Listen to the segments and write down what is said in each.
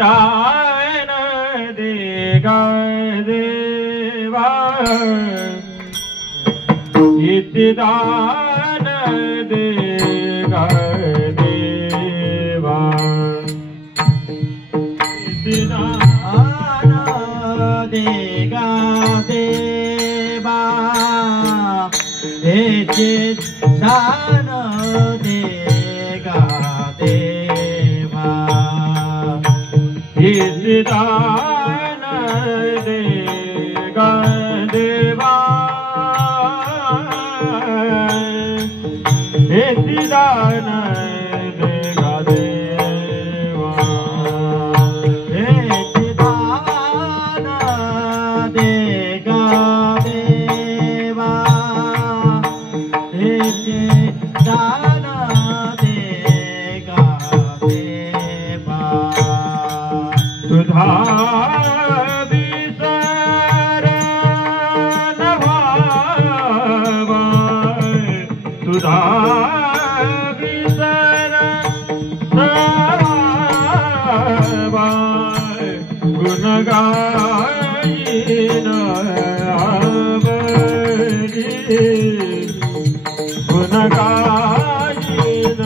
दान देगा देवा दान देगा देवा दान देगा देवा दान देगा देवा दान देगा देवा दान देगा देवा दान देगा देवा दान देगा देवा तुधा विसर नभाव तुधा विसर नभाव गुण गायन आवरी गुण गायन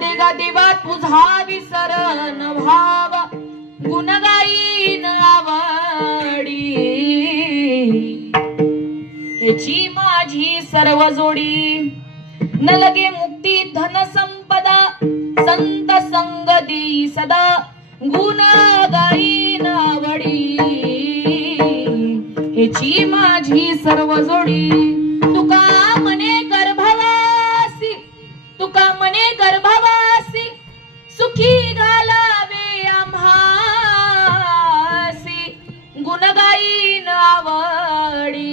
देगा देवा तुझा विसरण भावा गुण गाईन आवडी हेची माझी सर्व जोडी न लगे मुक्ती धन संपदा संत संग देई सदा गुण गाईन आवडी हेची माझी सर्व जोडी तुका मने गर्भवासी तुका मने गर्भवासी सुखी घालावे आम्हासी गुण गाईन आवडी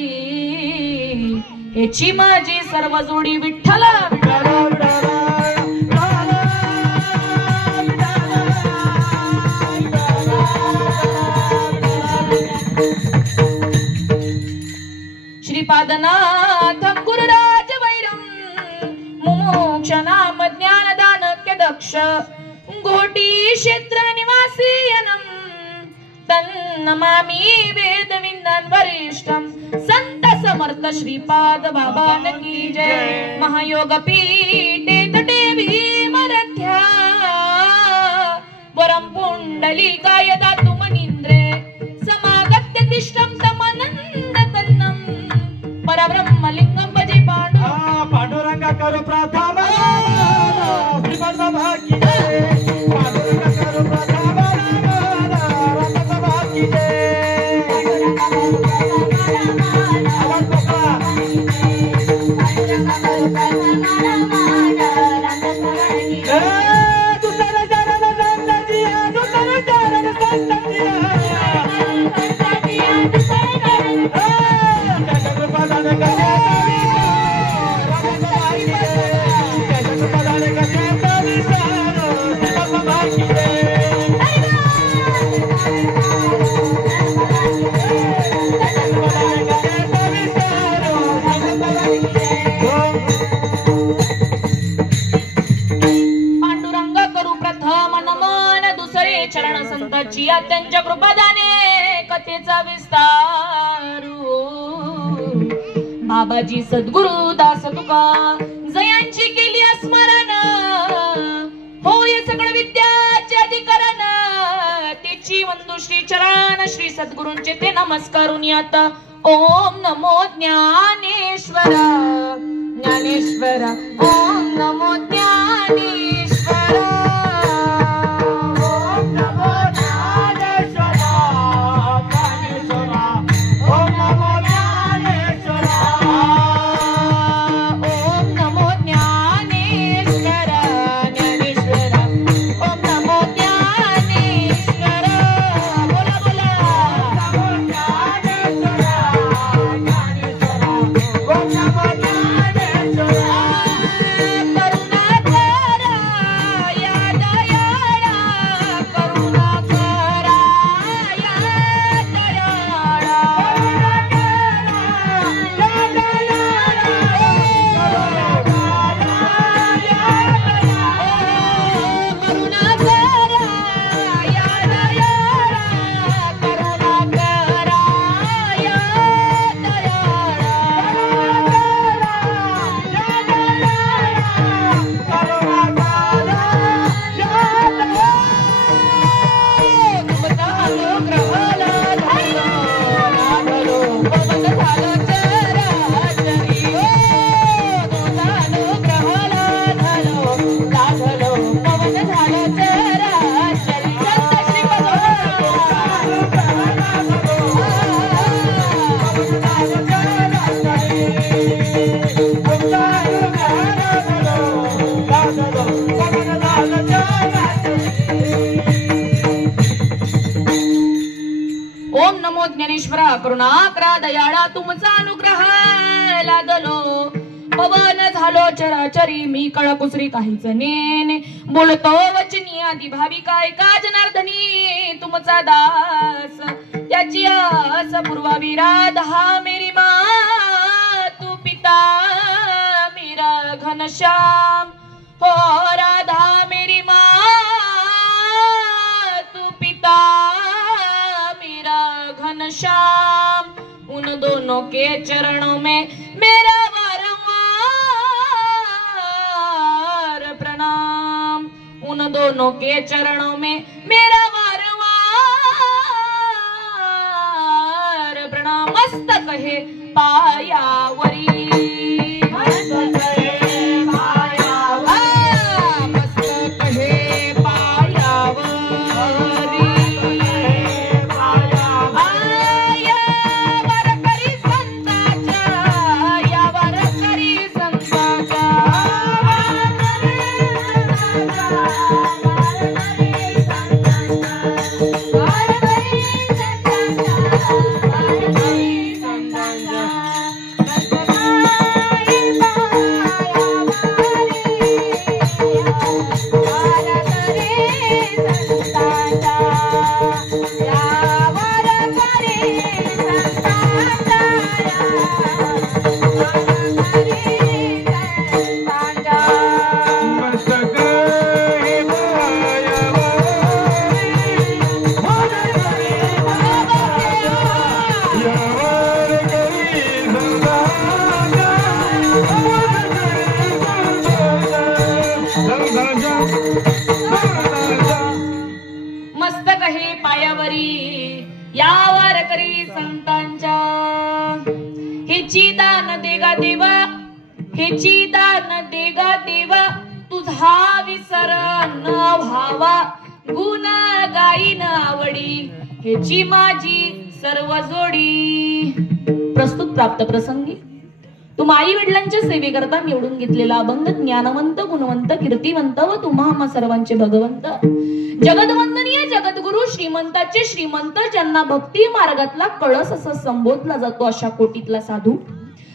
हेची माझी सर्व जोडी विठ्ठला श्रीपादनाथं गुरुराज वैरं मुमुक्ष नाम ज्ञानदानक्य दक्ष घोटी क्षेत्र निवासीयनं तन्नमामि वेद विंदन वरिष्ठं संत समर्थ श्रीपाद बाबान की जय महायोग पीठे तटे भीमरथ्या वरं पुंडलिकाय दातु मनीन्द्रे समागत्य तिष्ठं तमनंद तन्नं परब्रह्मलिंगं भजे पांडुरंगा करू प्रार्थना श्रीपाद बाबा की जय पांडुरंगा करू प्रार्थना राम बाबा की जय त्यांच्या कृपादाने कथेचा विस्तार बाबाजी सद्गुरु दास तुका जयांची केली स्मरण होय सगळ विद्याचे अधिकरण त्याची वंदू श्री चरण श्री सद्गुरूंचे ते नमस्कारून आता ओम नमो ज्ञानेश्वर ज्ञानेश्वर ओम नमो ज्ञानेश्वर ज्ञानेश्वरा करुणाकरा दयाळा तुमचा अनुग्रह लादलो पवन झालो चराचरी मी कळकुसरी काहीच नेने बोलतो वचनी आदि भाविका एका जनार्दनी तुमचा दास त्याची आस पूर्वावी राधा मेरी माँ तू पिता मेरा घनश्याम हो राधा मेरी माँ तू पिता घनश्याम उन दोनों के चरणों में मेरा बारंबार प्रणाम दोनों के चरणों में मेरा वारंवार प्रणाम। मस्तक है पायावरी, मस्तक है पायावरी, मस्तक है पायावरी, यावर करी संतांच्या, यावर करी संतांच्या, मस्तक हे पायावरी, यावर करी संतांच्या, हेची दान देगा देवा, हेची दान देगा देवा, तुझा विसर न व्हावा, गुण गाईन आवडी, हेची माझी सर्व जोडी। प्रस्तुत प्राप्त प्रसंगी तुम्हा आई वडिलांच्या सेवेकरता निवडून घेतलेला अभंग ज्ञानवंत, गुणवंत, कीर्तिवंत व तुम्हा आम्हा सर्वांचे भगवंत, जगदवंदनीय जगद्गुरु, श्रीमंताचे श्रीमंत, ज्यांना भक्ती मार्गातला कळस असं संबोधला जातो अशा कोटीतला साधू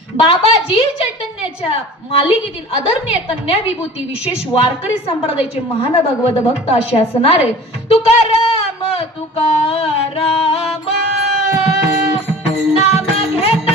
बाबाजी चैतन्याच्या मालिकेतील आदरणीय कन्या विभूती विशेष वारकरी संप्रदायाचे महान भगवत भक्त असे असणारे तुकाराम तुकाराम नाम घेता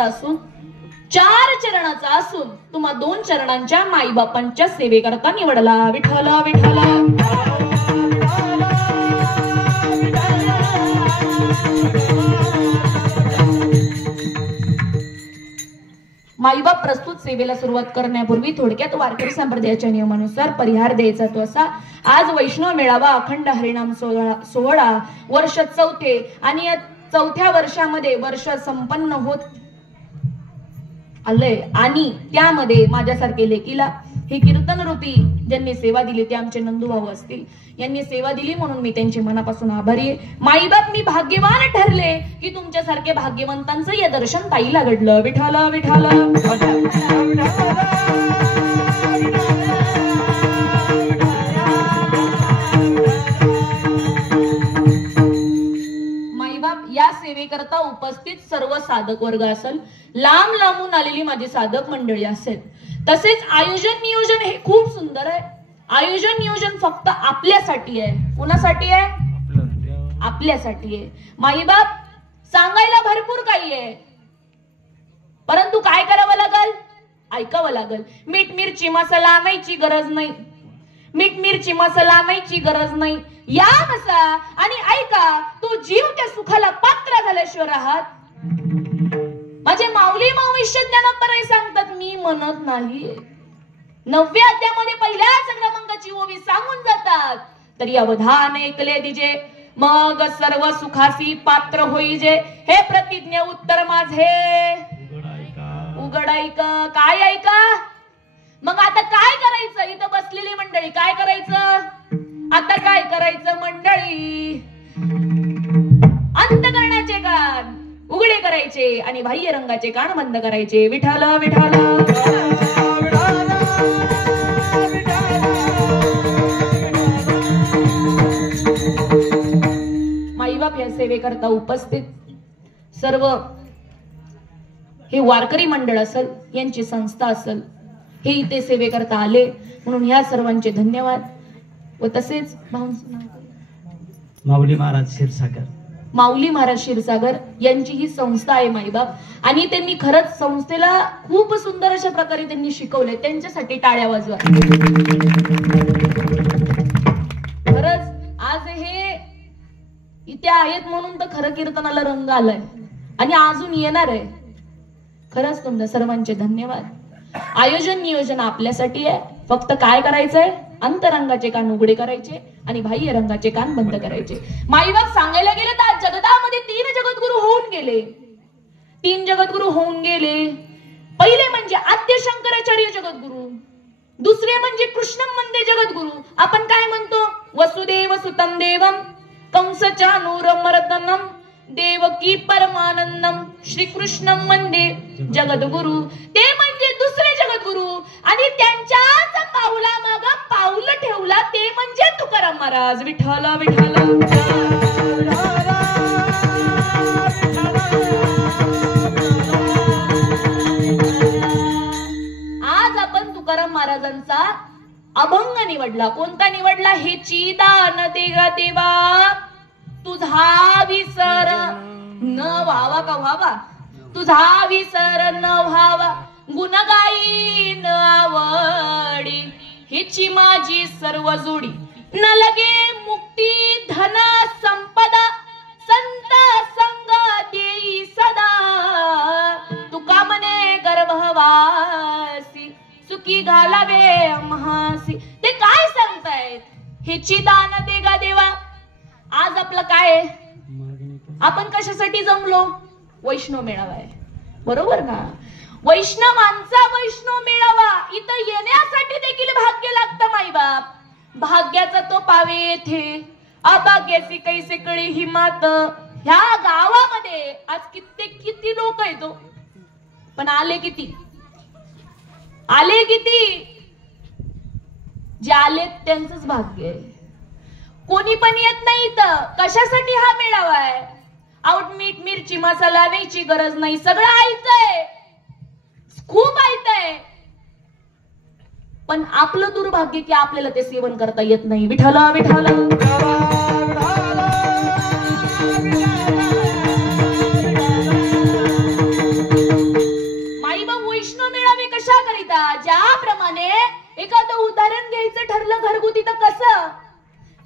असून 4 चरणाचा असून तुम्हा 2 चरणांच्या माईबापांच्या सेवेकरता निवडला। विठ्ठल विठ्ठल माईबाप प्रस्तुत सेवेला सुरुवात करण्यापूर्वी थोडक्यात वारकरी संप्रदायाच्या नियमानुसार परिहार द्यायचा तो असा। आज वैष्णव मेळावा अखंड हरिनाम सोहळा वर्ष 4थे आणि या 4थ्या वर्षामध्ये वर्ष संपन्न होत आलंय आणि त्यामध्ये माझ्यासारखे लेकीला हे कीर्तन रूपी ज्यांनी सेवा दिली ते आमचे नंदूभाऊ असतील। यांनी सेवा दिली म्हणून मी त्यांचे मनापासून आभारी आहे। माईबाप मी भाग्यवान ठरले की तुमच्यासारखे भाग्यवंतांचं या दर्शन पाहिला घडलं। विठ्ठल विठ्ठल माईबाप या सेवेकरता उपस्थित सर्व साधक वर्ग असेल, लांब लांबून आलेली माझी साधक मंडळी असेल, तसेच आयोजन नियोजन हे खूप सुंदर आहे। आयोजन नियोजन फक्त आपल्यासाठी आहे। कुणासाठी आहे? आपल्यासाठी आहे। माईबाप सांगायला भरपूर काही आहे, परंतु काय करावं लागल? ऐकावं लागल। मीठ मिरची मसाला आणायची गरज नाही, मीठ मिरची मसाला आणायची गरज नाही। या बसा आणि ऐका, तो जीव त्या सुखाला पात्र झाल्याशिवाय राहत माझे माऊली मावैश्य ज्ञानोबराय सांगतात मी म्हणत नाही. 9व्या अध्यायामध्ये पहिल्या संग्रामांकाची ओवी सांगून जातात. तरी अवधान ऐकले दिजे मग सर्व सुखासी पात्र होईजे. हे प्रतिज्ञा उत्तर माझे उघड ऐका. काय ऐका? मग आता काय करायचं? इथं बसलेली मंडळी काय करायचं? आता काय करायचं मंडळी? अंतःकरणाचे कान उघडे करायचे आणि बाह्य रंगाचे कान बंद करायचे. विठाल विठाल माईबाप या सेवेकरता उपस्थित सर्व हे वारकरी मंडळ असेल, यांची संस्था असेल, हे इथे सेवेकरता आले म्हणून ह्या सर्वांचे धन्यवाद. व तसेच माऊली महाराज क्षीरसागर, माऊली महाराज क्षीरसागर यांची ही संस्था आहे माईबाप. आणि त्यांनी खरंच संस्थेला खूप सुंदर अशा प्रकारे त्यांनी शिकवले. त्यांच्यासाठी टाळ्या वाजवा. खरंच आज हे इथे आहेत म्हणून तर खरं कीर्तनाला रंग आलाय आणि अजून येणार आहे. खरंच तुमच्या सर्वांचे धन्यवाद. आयोजन नियोजन आपल्यासाठी आहे. फक्त काय करायचंय? अंतरंगाचे कान उघडे करायचे आणि बाह्य रंगाचे कान बंद करायचे. माईबाप सांगायला गेले तर आज जगतामध्ये 3 जगद्गुरु होऊन गेले. 3 जगद्गुरु होऊन गेले. पहिले म्हणजे आद्य शंकराचार्य जगद्गुरु, दुसरे म्हणजे कृष्णम वंदे जगद्गुरु. आपण काय म्हणतो? वसुदेव सुतम देवम कंस चाणूरमर्दनम देवकी परमानंदम श्रीकृष्णम वंदे जगद्गुरु. ते म्हणजे दुसरे जगद्गुरु आणि त्यांच्याच पाऊला मग पाऊल ठेवला ते म्हणजे तुकाराम महाराज. विठ्ठल विठ्ठल आज आपण तुकाराम महाराजांचा अभंग निवडला. कोणता निवडला? हे चिदान देगा देवा तुझा विसर न व्हावा का व्हावा, तुझा विसर न व्हावा, गुणगायी न आवडी, हिची माझी सर्व जोडी, न लगे मुक्ती धन संपदा, संत संग देई सदा, तुका मने गर्भवासी, सुखी घालावे अम्हासी. ते काय सांगतायत? हिची दान देगा देवा. आज आपलं काय आहे? आपण कशासाठी जमलो? वैष्णव मेळावा आहे, बरोबर ना? वैष्णवांचा वैष्णव मेळावा. इथं येण्यासाठी देखील भाग्य लागतं माईबाप. भाग्याचा तो पावे येथे, अभाग्याची कैसे कळी ही मात. ह्या गावामध्ये आज किती लोक येतो, पण आले किती? आले किती? जे आले त्यांचंच भाग्य आहे. कोणी पण येत नाही इथं. कशासाठी हा मेळावा आहे? आउट मीठ मिरची मसाला न्यायची गरज नाही. सगळं ऐकतंय, खूप ऐकतंय, पण आपलं दुर्भाग्य की आपल्याला ते सेवन करता येत नाही. विठ्ठल विठ्ठल माईबाप वैष्णव मेळावे कशा करिता? ज्याप्रमाणे एखादं उदाहरण घ्यायचं ठरलं घरगुती तर कसं?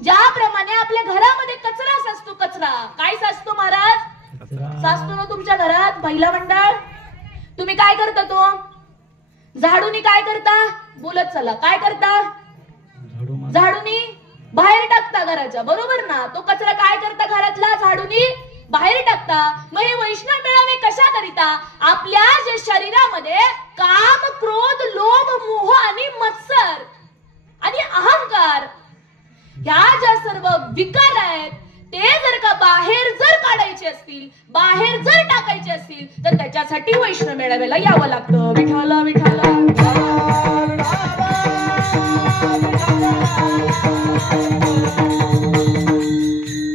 ज्याप्रमाणे आपल्या घरामध्ये कचरा साचतो. कचरा काय साचतो महाराज? साचतो ना तुमच्या घरात? महिला मंडळ तुम्ही काय करता? तो झाडूनी काय करता? बोलत चला. काय करता? झाडूनी बाहेर टाकता घराच्या, बरोबर ना? तो कचरा काय करता? घरातला झाडूनी बाहेर टाकता. मग हे वैष्णव मेळावे कशा करिता? आपल्या जे शरीरामध्ये काम क्रोध लोभ मोह आणि मत्सर आणि अहंकार ह्या ज्या सर्व विकार आहेत ते जर का बाहेर जर काढायचे असतील, बाहेर जर टाकायचे असतील तर त्याच्यासाठी वैष्णव मेळाव्याला यावं लागतं. विठ्ठल विठ्ठल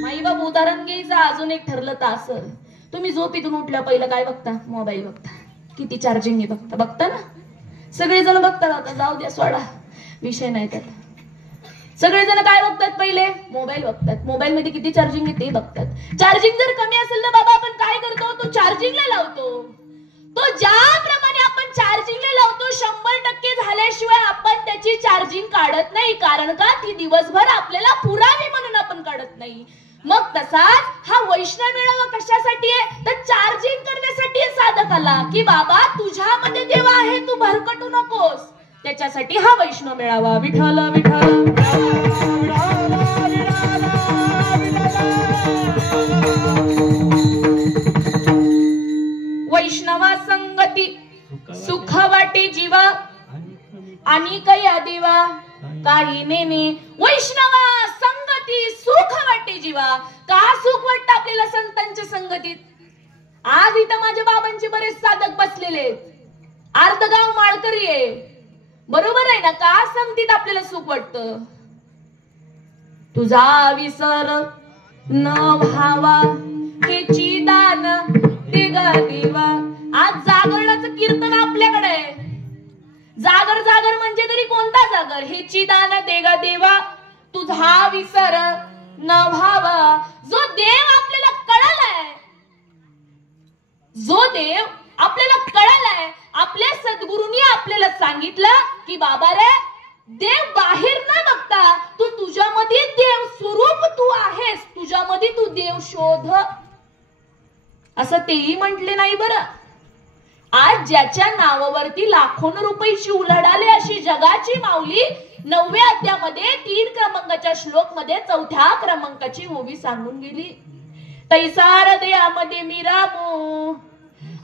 माईबाप उदाहरण घ्यायचं. अजून एक ठरलं तर असं, तुम्ही झोपेतून उठल्या पहिलं काय बघता? मोबाईल बघता. किती चार्जिंग आहे बघता ना? सगळेजण बघतात. आता जाऊ द्या, सोडा, विषय नाही त्यात. सगळेजण काय बघतात? पहिले मोबाईल बघतात. मोबाईल मध्ये किती चार्जिंग आहे ते बघतात. चार्जिंग जर कमी असेल ना बाबा, आपण काय करतो? तो चार्जिंगला लावतो. तो ज्याप्रमाणे आपण चार्जिंगला लावतो 100% झाल्याशिवाय आपण त्याची चार्जिंग काढत नाही. कारण का? ती दिवसभर आपल्याला पुरावी म्हणून आपण काढत नाही. मग तसाच हा वैष्णव मेळावा कशासाठी आहे तर चार्जिंग करण्यासाठी आहे साधकाला की बाबा तुझ्यामध्ये देव आहे, तू भरकटू नकोस. त्याच्यासाठी हा वैष्णव मेळावा. विठ्ठल विठ्ठल वैष्णवा संगती सुख वाटे जीवा आणि कया देवा काही नेने. वैष्णवा संगती सुख वाटे जीवा. का सुख वाटतं आपल्याला संतांच्या संगतीत? आज इथं माझ्या बाबांचे बरेच साधक बसलेले, अर्ध गाव माळकरी आहे, बरोबर आहे ना? का संगतीत आपल्याला सुख वाटतं? तुझा विसर न व्हावा हेची दान देगा देवा. आज जागरणाचं कीर्तन आपल्याकडे आहे. जागर जागर म्हणजे तरी कोणता जागर? हेची दान देगा देवा. तुझा विसर न व्हावा. जो देव आपल्याला कळालाय, जो देव आपल्याला कळालाय, आपल्या सद्गुरूंनी आपल्याला सांगितलं की बाबा रे, देव बाहेर न बघता तू तुझ्यामध्ये देव स्वरूप तू आहेस, तुझ्यामध्ये तू देव शोध, असं तेही म्हटले नाही बरं. आज ज्याच्या नावावरती लाखोन रुपयाची उलाढाल आहे अशी जगाची माऊली 9व्या अध्यायामध्ये 3 क्रमांकाच्या श्लोक मध्ये 4थ्या क्रमांकाची ओवी सांगून गेली. तैसा हृदयामध्ये मी रामू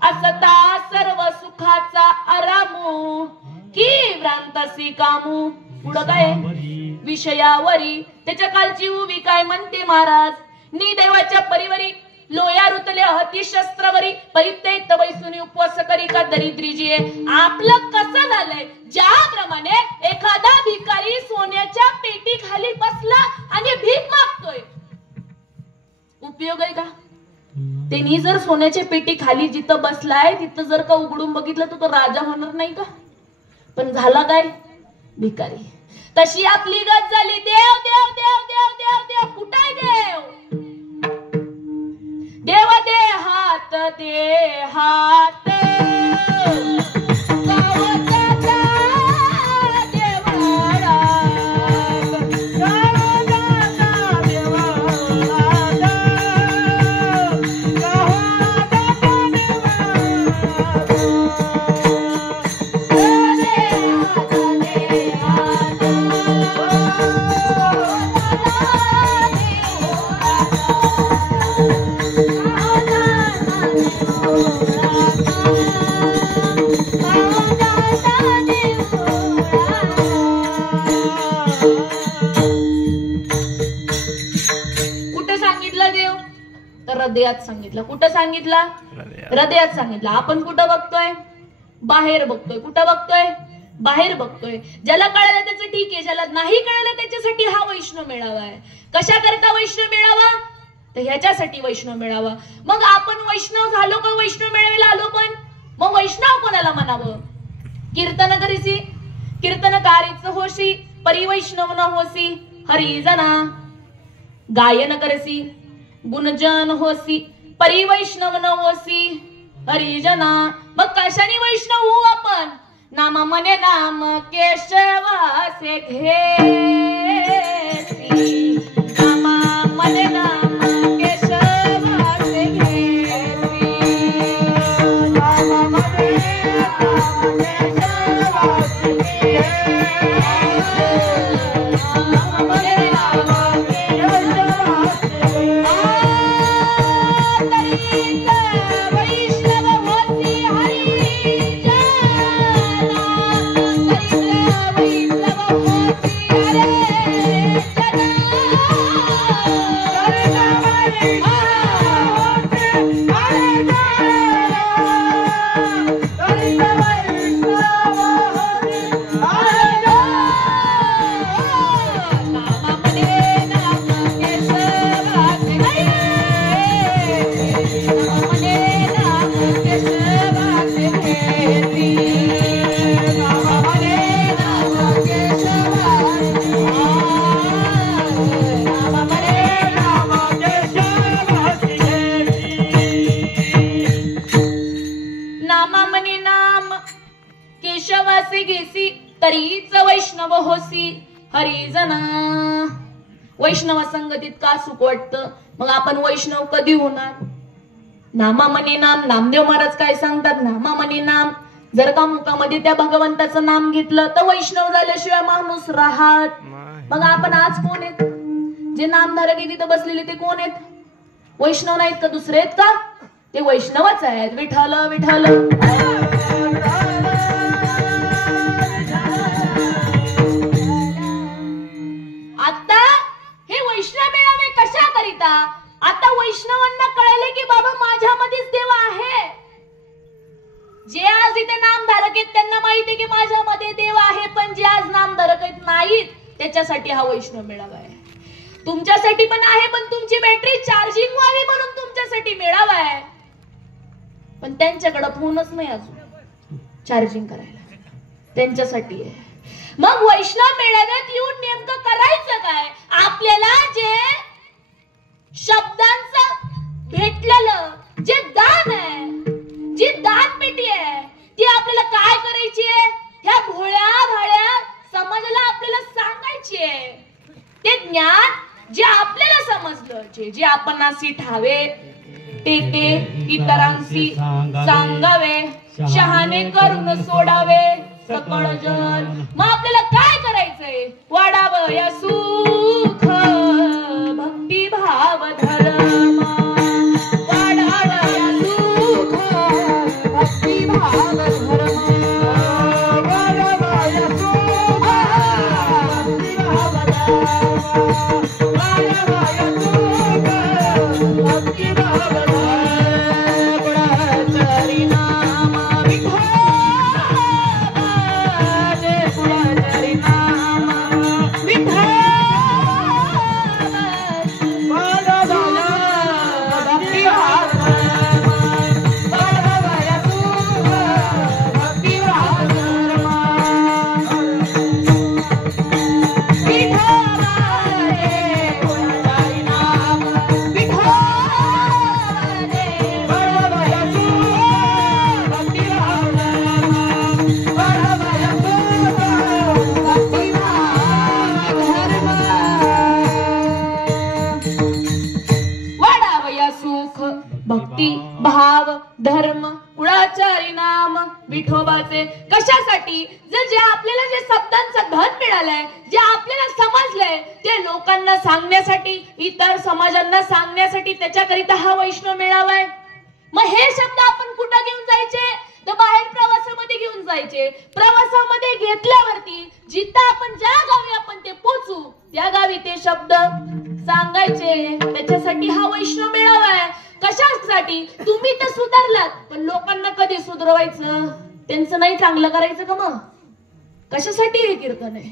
असता सर्व सुखाचा आरामू की भ्रांतसी कामू. पुढं काय विषयावरी त्याच्या कालची उभी काय म्हणते महाराज. नी देवाच्या परिवरी लोया रुतले हती शस्त्रवरी परित्यक्त वैसुनी उपवास करी का दरिद्री जी. आपलं कसं झालंय, ज्याप्रमाणे एखादा भिकारी सोन्याच्या पेटी खाली बसला आणि भीक मागतोय, उपयोग आहे का? त्यांनी जर सोन्याच्या पेटी खाली जिथं बसलाय तिथं जर का उघडून बघितलं तर तो राजा होणार नाही का? पण झाला काय? भिकारी. तशी आपली गत झाली. देव देव देव देव देव देव. कुठाय देव? देव दे हात दे हात हृदयात सांगितलं. कुठं सांगितलं? हृदयात सांगितलं. आपण कुठं बघतोय? बाहेर बघतोय. कुठं बघतोय? बाहेर बघतोय. ज्याला कळलं त्याचं ठीक आहे, ज्याला नाही कळलं त्याच्यासाठी हा वैष्णव मेळावा आहे. कशा करता वैष्णव मेळावा? तर ह्याच्यासाठी वैष्णव मेळावा. मग आपण वैष्णव झालो का? वैष्णव मेळाव्याला आलो, पण मग वैष्णव कोणाला म्हणावं? कीर्तन करीसी कीर्तनकारीच होशी परिवैष्णव न होसी हरिजना. गायन करसी गुणजन होसी परिवैष्णव न होसी हरिजना. मग कशाने वैष्णव होऊ आपण? नामा मने नाम केशवासे घेसी. नामा मने नाम केशवासे घेसी. नामा मने नाम केशवासे घेसी. नामा मने नाम केशवासे तरीच वैष्णव होसी हरिजना. वैष्णव संगतीत का सुख वाटतं? मग आपण वैष्णव कधी होणार? नामामनी नाम. नामदेव महाराज काय सांगतात? नामामनी नाम. जर का मुखामध्ये त्या भगवंताचं नाम घेतलं तर वैष्णव झाल्याशिवाय माणूस राहत. मग आपण आज कोण आहेत? जे नामधारक आहे तिथं बसलेले ते कोण आहेत? वैष्णव नाहीत का? दुसरे आहेत का? ते वैष्णवच आहेत. विठ्ठल विठ्ठल. आता हे वैष्णव मेळावे कशा करिता? आता वैष्णवांना कळले की बाबा माझ्यामध्येच देव आहे. जे आज इथे नामधारक आहेत त्यांना माहिती आहे की माझ्यामध्ये देव आहे, पण जे आज नामधारक आहेत नाहीत त्याच्यासाठी हा वैष्णव मेळावा आहे. तुमच्यासाठी पण आहे, पण तुमची बॅटरी चार्जिंग व्हावी म्हणून तुमच्यासाठी मेळावा आहे. पण त्यांच्याकडे फोनच नाही अजून चार्जिंग करायला, त्यांच्यासाठी आहे. मग वैष्णव मेळाव्यात येऊन नेमकं करायचं काय? आपल्याला जे शब्दांचं भेटलेलं जे दान आहे, जी दानपेटी आहे, ती आपल्याला काय करायची आहे? ह्या भोळ्या भाड्या समाजाला आपल्याला सांगायची आहे. ते ज्ञान जे आपल्याला समजलं, जे आपण अशी ठावे ते इतरांशी सांगावे, शहाणे करून सोडावे सकळ जन. मग आपल्याला काय करायचंय? वाढावं या सुख भक्ती भाव धर्म. वाढावं या सुख भक्ती भाव धर्म. वाढावं या सुख भक्ती भाव धर्म. वाढावं या सुख भक्ती भाव धर्म. भक्ती भाव धर्म कुळाचारी नाम विठोबाचे. कशासाठी? जे आपल्याला जे शब्दांचा धन मिळालाय, जे आपल्याला समजलंय ते लोकांना सांगण्यासाठी, इतर समाजांना सांगण्यासाठी, त्याच्याकरिता हा वैष्णव मेळावा आहे. मग हे शब्द आपण कुठं घेऊन जायचे? तर बाहेर प्रवासामध्ये घेऊन जायचे. प्रवासामध्ये घेतल्यावरती जिथं आपण ज्या गावी आपण ते पोचू त्या गावी ते शब्द सांगायचे. त्याच्यासाठी हा वैष्णव मेळावा आहे. कशासाठी? तुम्ही तर सुधारलात, पण लोकांना कधी सुधरवायचं? त्यांचं नाही चांगलं करायचं का? मग कशासाठी हे कीर्तन आहे?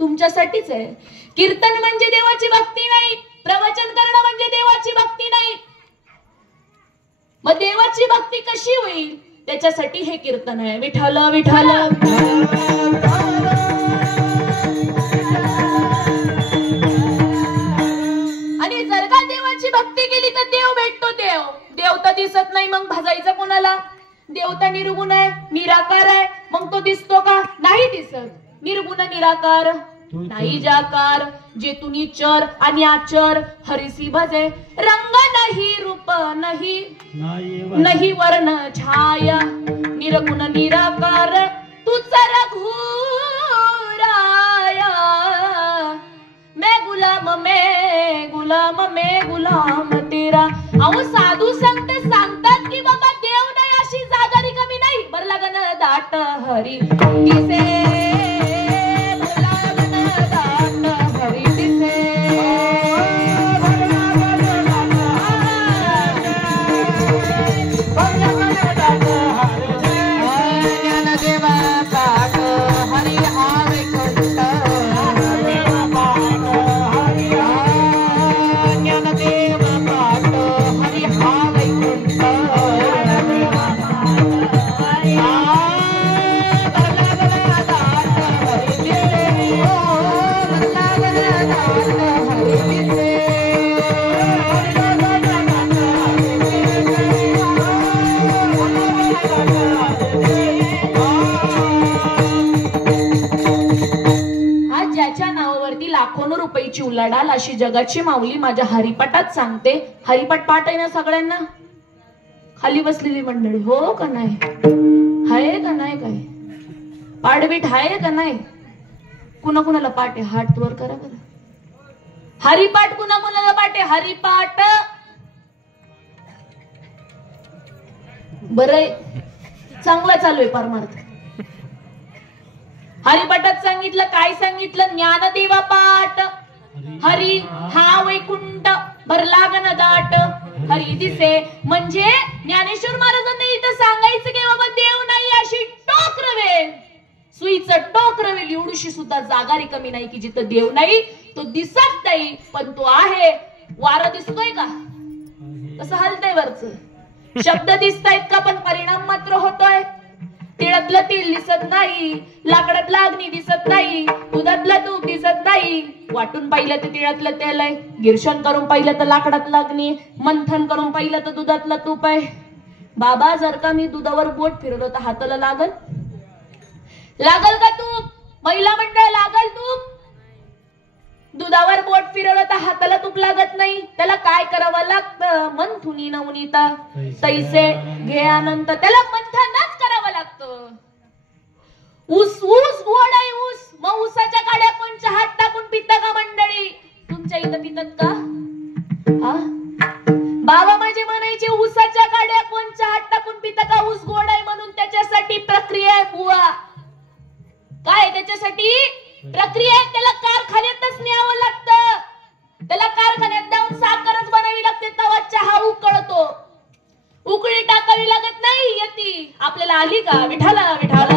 तुमच्यासाठीच आहे. कीर्तन म्हणजे देवाची भक्ती नाही, प्रवचन करणं म्हणजे देवाची भक्ती नाही. मग देवाची भक्ती कशी होईल? त्याच्यासाठी हे कीर्तन आहे. विठ्ठल विठ्ठल. आणि जर का देवाची भक्ती केली तर देव भेटतो. देव तर दिसत नाही, मग भाजायचं कोणाला? देव तर निर्गुण आहे, निराकार आहे, मग तो दिसतो का? नाही दिसत. निर्गुण निराकार नाही जाकार, जे तुनी चर आणि आचर हरिसी भजे. रंग नाही रूप नाही वर्ण छाया, निर्गुण निराकार तुझ रघुराया. मैं गुलाम तेरा. अहो साधू संत सांगतात की बाबा देव नाही अशी जागा रिकामी नाही. बरं लागन दाट हरी दिसे, जीव लढाल अशी जगाची माऊली माझ्या हरिपाठात सांगते. हरिपाठ पाठ आहे ना सगळ्यांना? खाली बसलेली मंडळी हो का नाही? आहे का नाही? काय पाठबीठ आहे का नाही? कुणा कुणाला पाठ आहे? हात वर करा बरं. हरिपाठ कुणा कुणाला पाठ आहे? हरिपाठ बरं चांगला चालू आहे परमार्थ. हरिपाठात सांगितलं काय? सांगितलं ज्ञानदेवा पाठ. हरी हा वैकुंठ भरला गण दाट हरी दिसे. म्हणजे ज्ञानेश्वर महाराजांनी इथं सांगायचं की बाबा देव नाही अशी टोक रवेल, सुईचं टोक रवेल एवढीशी सुद्धा जागा रिकामी नाही की जिथं देव नाही. तो दिसत नाही पण तो आहे. वारं दिसतोय का? कसं हलतंय वरच? शब्द दिसतायत का? पण परिणाम मात्र होतोय. तिळातलं तेल दिसत नाही, लाकडातलं अग्नी दिसत नाही, दुधातलं तूप दिसत नाही. वाटून पाहिलं तर तिळातलं तेल आहे, गिरशन करून पाहिलं तर लाकडातलं अग्नी, मंथन करून पाहिलं तर दुधातलं तूप आहे. बाबा जर का मी दुधावर बोट फिरवलं तर हाताला लागल? लागल का तूप? महिला मंडळ लागल तूप? दुधावर बोट फिरवलं तर हाताला तूप लागत नाही. त्याला काय करावं लागतं? मंथुनी नवनीता तैसे घे अनंत. त्याला मंथनच करावं लागतं. ऊस ऊस गोड आहे ऊस. मग ऊसाच्या काड्या कोण चहात टाकून पिता का मंडळी? तुमच्या इथं पितात का? हा बाबा माझे म्हणायचे ऊसाच्या काड्या कोण चहात टाकून पिता का? ऊस गोड आहे म्हणून त्याच्यासाठी प्रक्रिया आहे बुवा. काय त्याच्यासाठी प्रक्रिया आहे? त्याला कारखान्यातच न्यावं लागतं. त्याला कारखान्यात जाऊन साखरच बनावी लागते तेव्हा चहा उकळतो. उकळी टाकावी लागत नाही. येती आपल्याला आली का? विठाला विठाला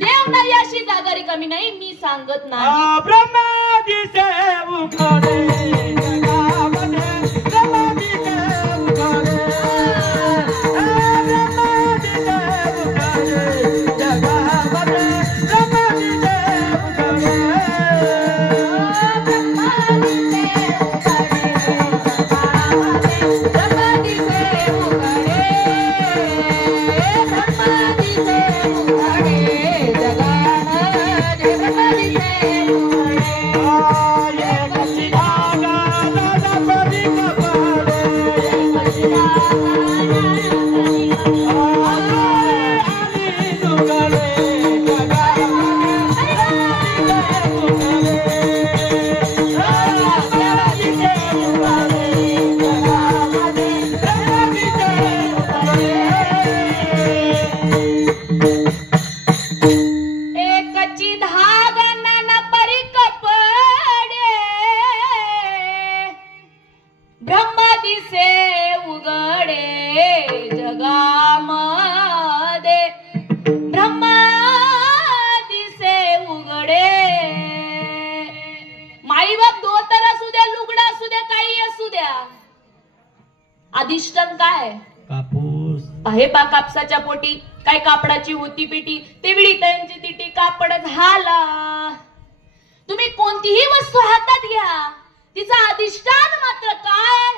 देव नाही अशी जागा रिकामी नाही. मी सांगत नाही. ब्रह्मादिसे उखाडे अधिष्ठान काय? कापूस आहे पा. कापसाच्या पोटी काय कापडाची होती पेटी, तेवढी त्यांची तिटी कापड झाला. तुम्ही कोणतीही वस्तू हातात घ्या, तिचा अधिष्ठान मात्र काय?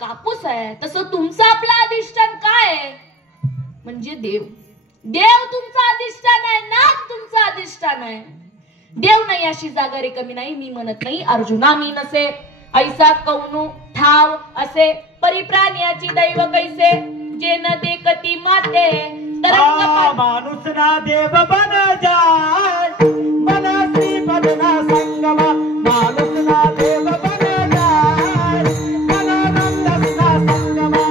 कापूस आहे. तसं तुमचं आपलं अधिष्ठान काय आहे? म्हणजे देव. देव तुमचा अधिष्ठान आहे, नाथ तुमचं अधिष्ठान आहे. देव नाही अशी जागा रिकामी नाही. मी म्हणत नाही अर्जुना मी नसे ऐसा कौनु ठाव असे परिप्राण्याची दैव कैसे जे न देखती माते तरंग माणूस ना देव बन जाय मन श्रीपद ना संगमा. माणूस ना देव बन जाय मन नंदस ना संगमा.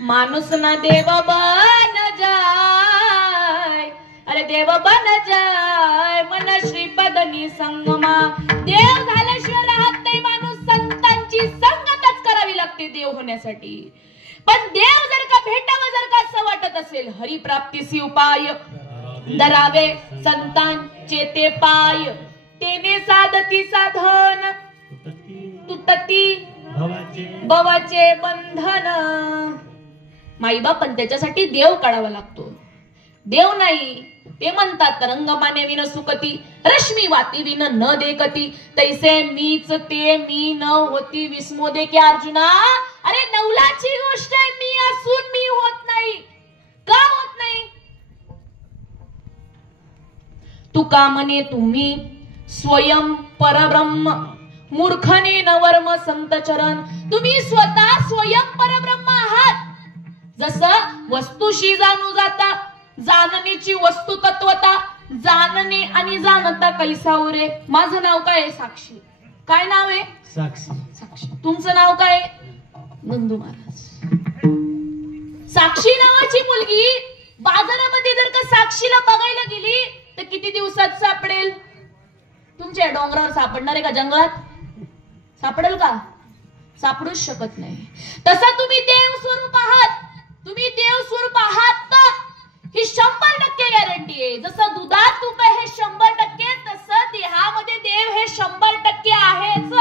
माणूस ना देव बन जाय अरे देव बन जाय मन श्रीपदनी संगमा. देव झाल्याशिवाय राहत नाही माणूस. संतांची संगतच करावी लागते देव होण्यासाठी. पण देव जर का भेटावं जर का असं वाटत असेल, हरिप्राप्तीसी उपाय धरावे संतांचे ते पाय. तेने साधती साधन तुटती भवाचे बंधन. माईबाप पण त्याच्यासाठी देव काढावा लागतो. देव नाही ते म्हणतात रंगमाने विन सुकती, रश्मी वाती विन न देखती, तैसे मीच ते मी न होती विस्मोदे की अर्जुना. अरे नवलाची गोष्ट आहे, मी असून मी होत नाही. का होत नाही? तुका म्हणे तुम्ही स्वयं परब्रह्म, मूर्खने नवर्म संत चरण. तुम्ही स्वतः स्वयं परब्रह्म आहात. जसं वस्तूशी जाणू जाता, जाणण्याची वस्तू तत्वता, जाणणे आणि जाणता कैसा उरे. माझं नाव काय आहे? साक्षी. काय नाव आहे? साक्षी. साक्षी. तुमचं नाव काय? नंदू महाराज. साक्षी नावाची मुलगी बाजारामध्ये जर का साक्षीला बघायला गेली तर किती दिवसात सापडेल? तुमच्या डोंगरावर सापडणार आहे का? जंगलात सापडेल का? सापडूच शकत नाही. तसा तुम्ही देव स्वरूप आहात. तुम्ही देव स्वरूप आहात तर ही 100% गॅरंटी आहे. जसं दुधात तूप हे 100%, तसं देहामध्ये देव हे 100% आहेच.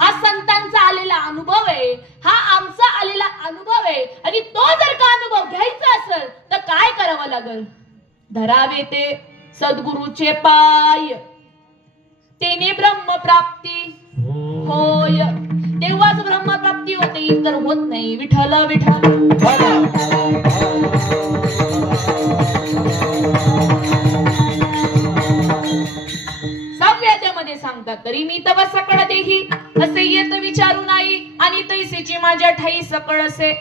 हा संतांचा आलेला अनुभव आहे, हा आमचा आलेला अनुभव आहे. आणि तो जर का अनुभव घ्यायचा असेल तर काय करावं लागेल? धरावे ते सद्गुरूचे पाय. तेने ब्रह्मप्राप्ती होय. तेव्हाच ब्रह्मप्राप्ती होते, इतर होत नाही. विठ्ठल विठ्ठल. सव्याद्यामध्ये सांगतात तरी मी तव सकळ देही असे येत विचारू नाही, आणि तैसेची माझ्या ठाई सकळ असे.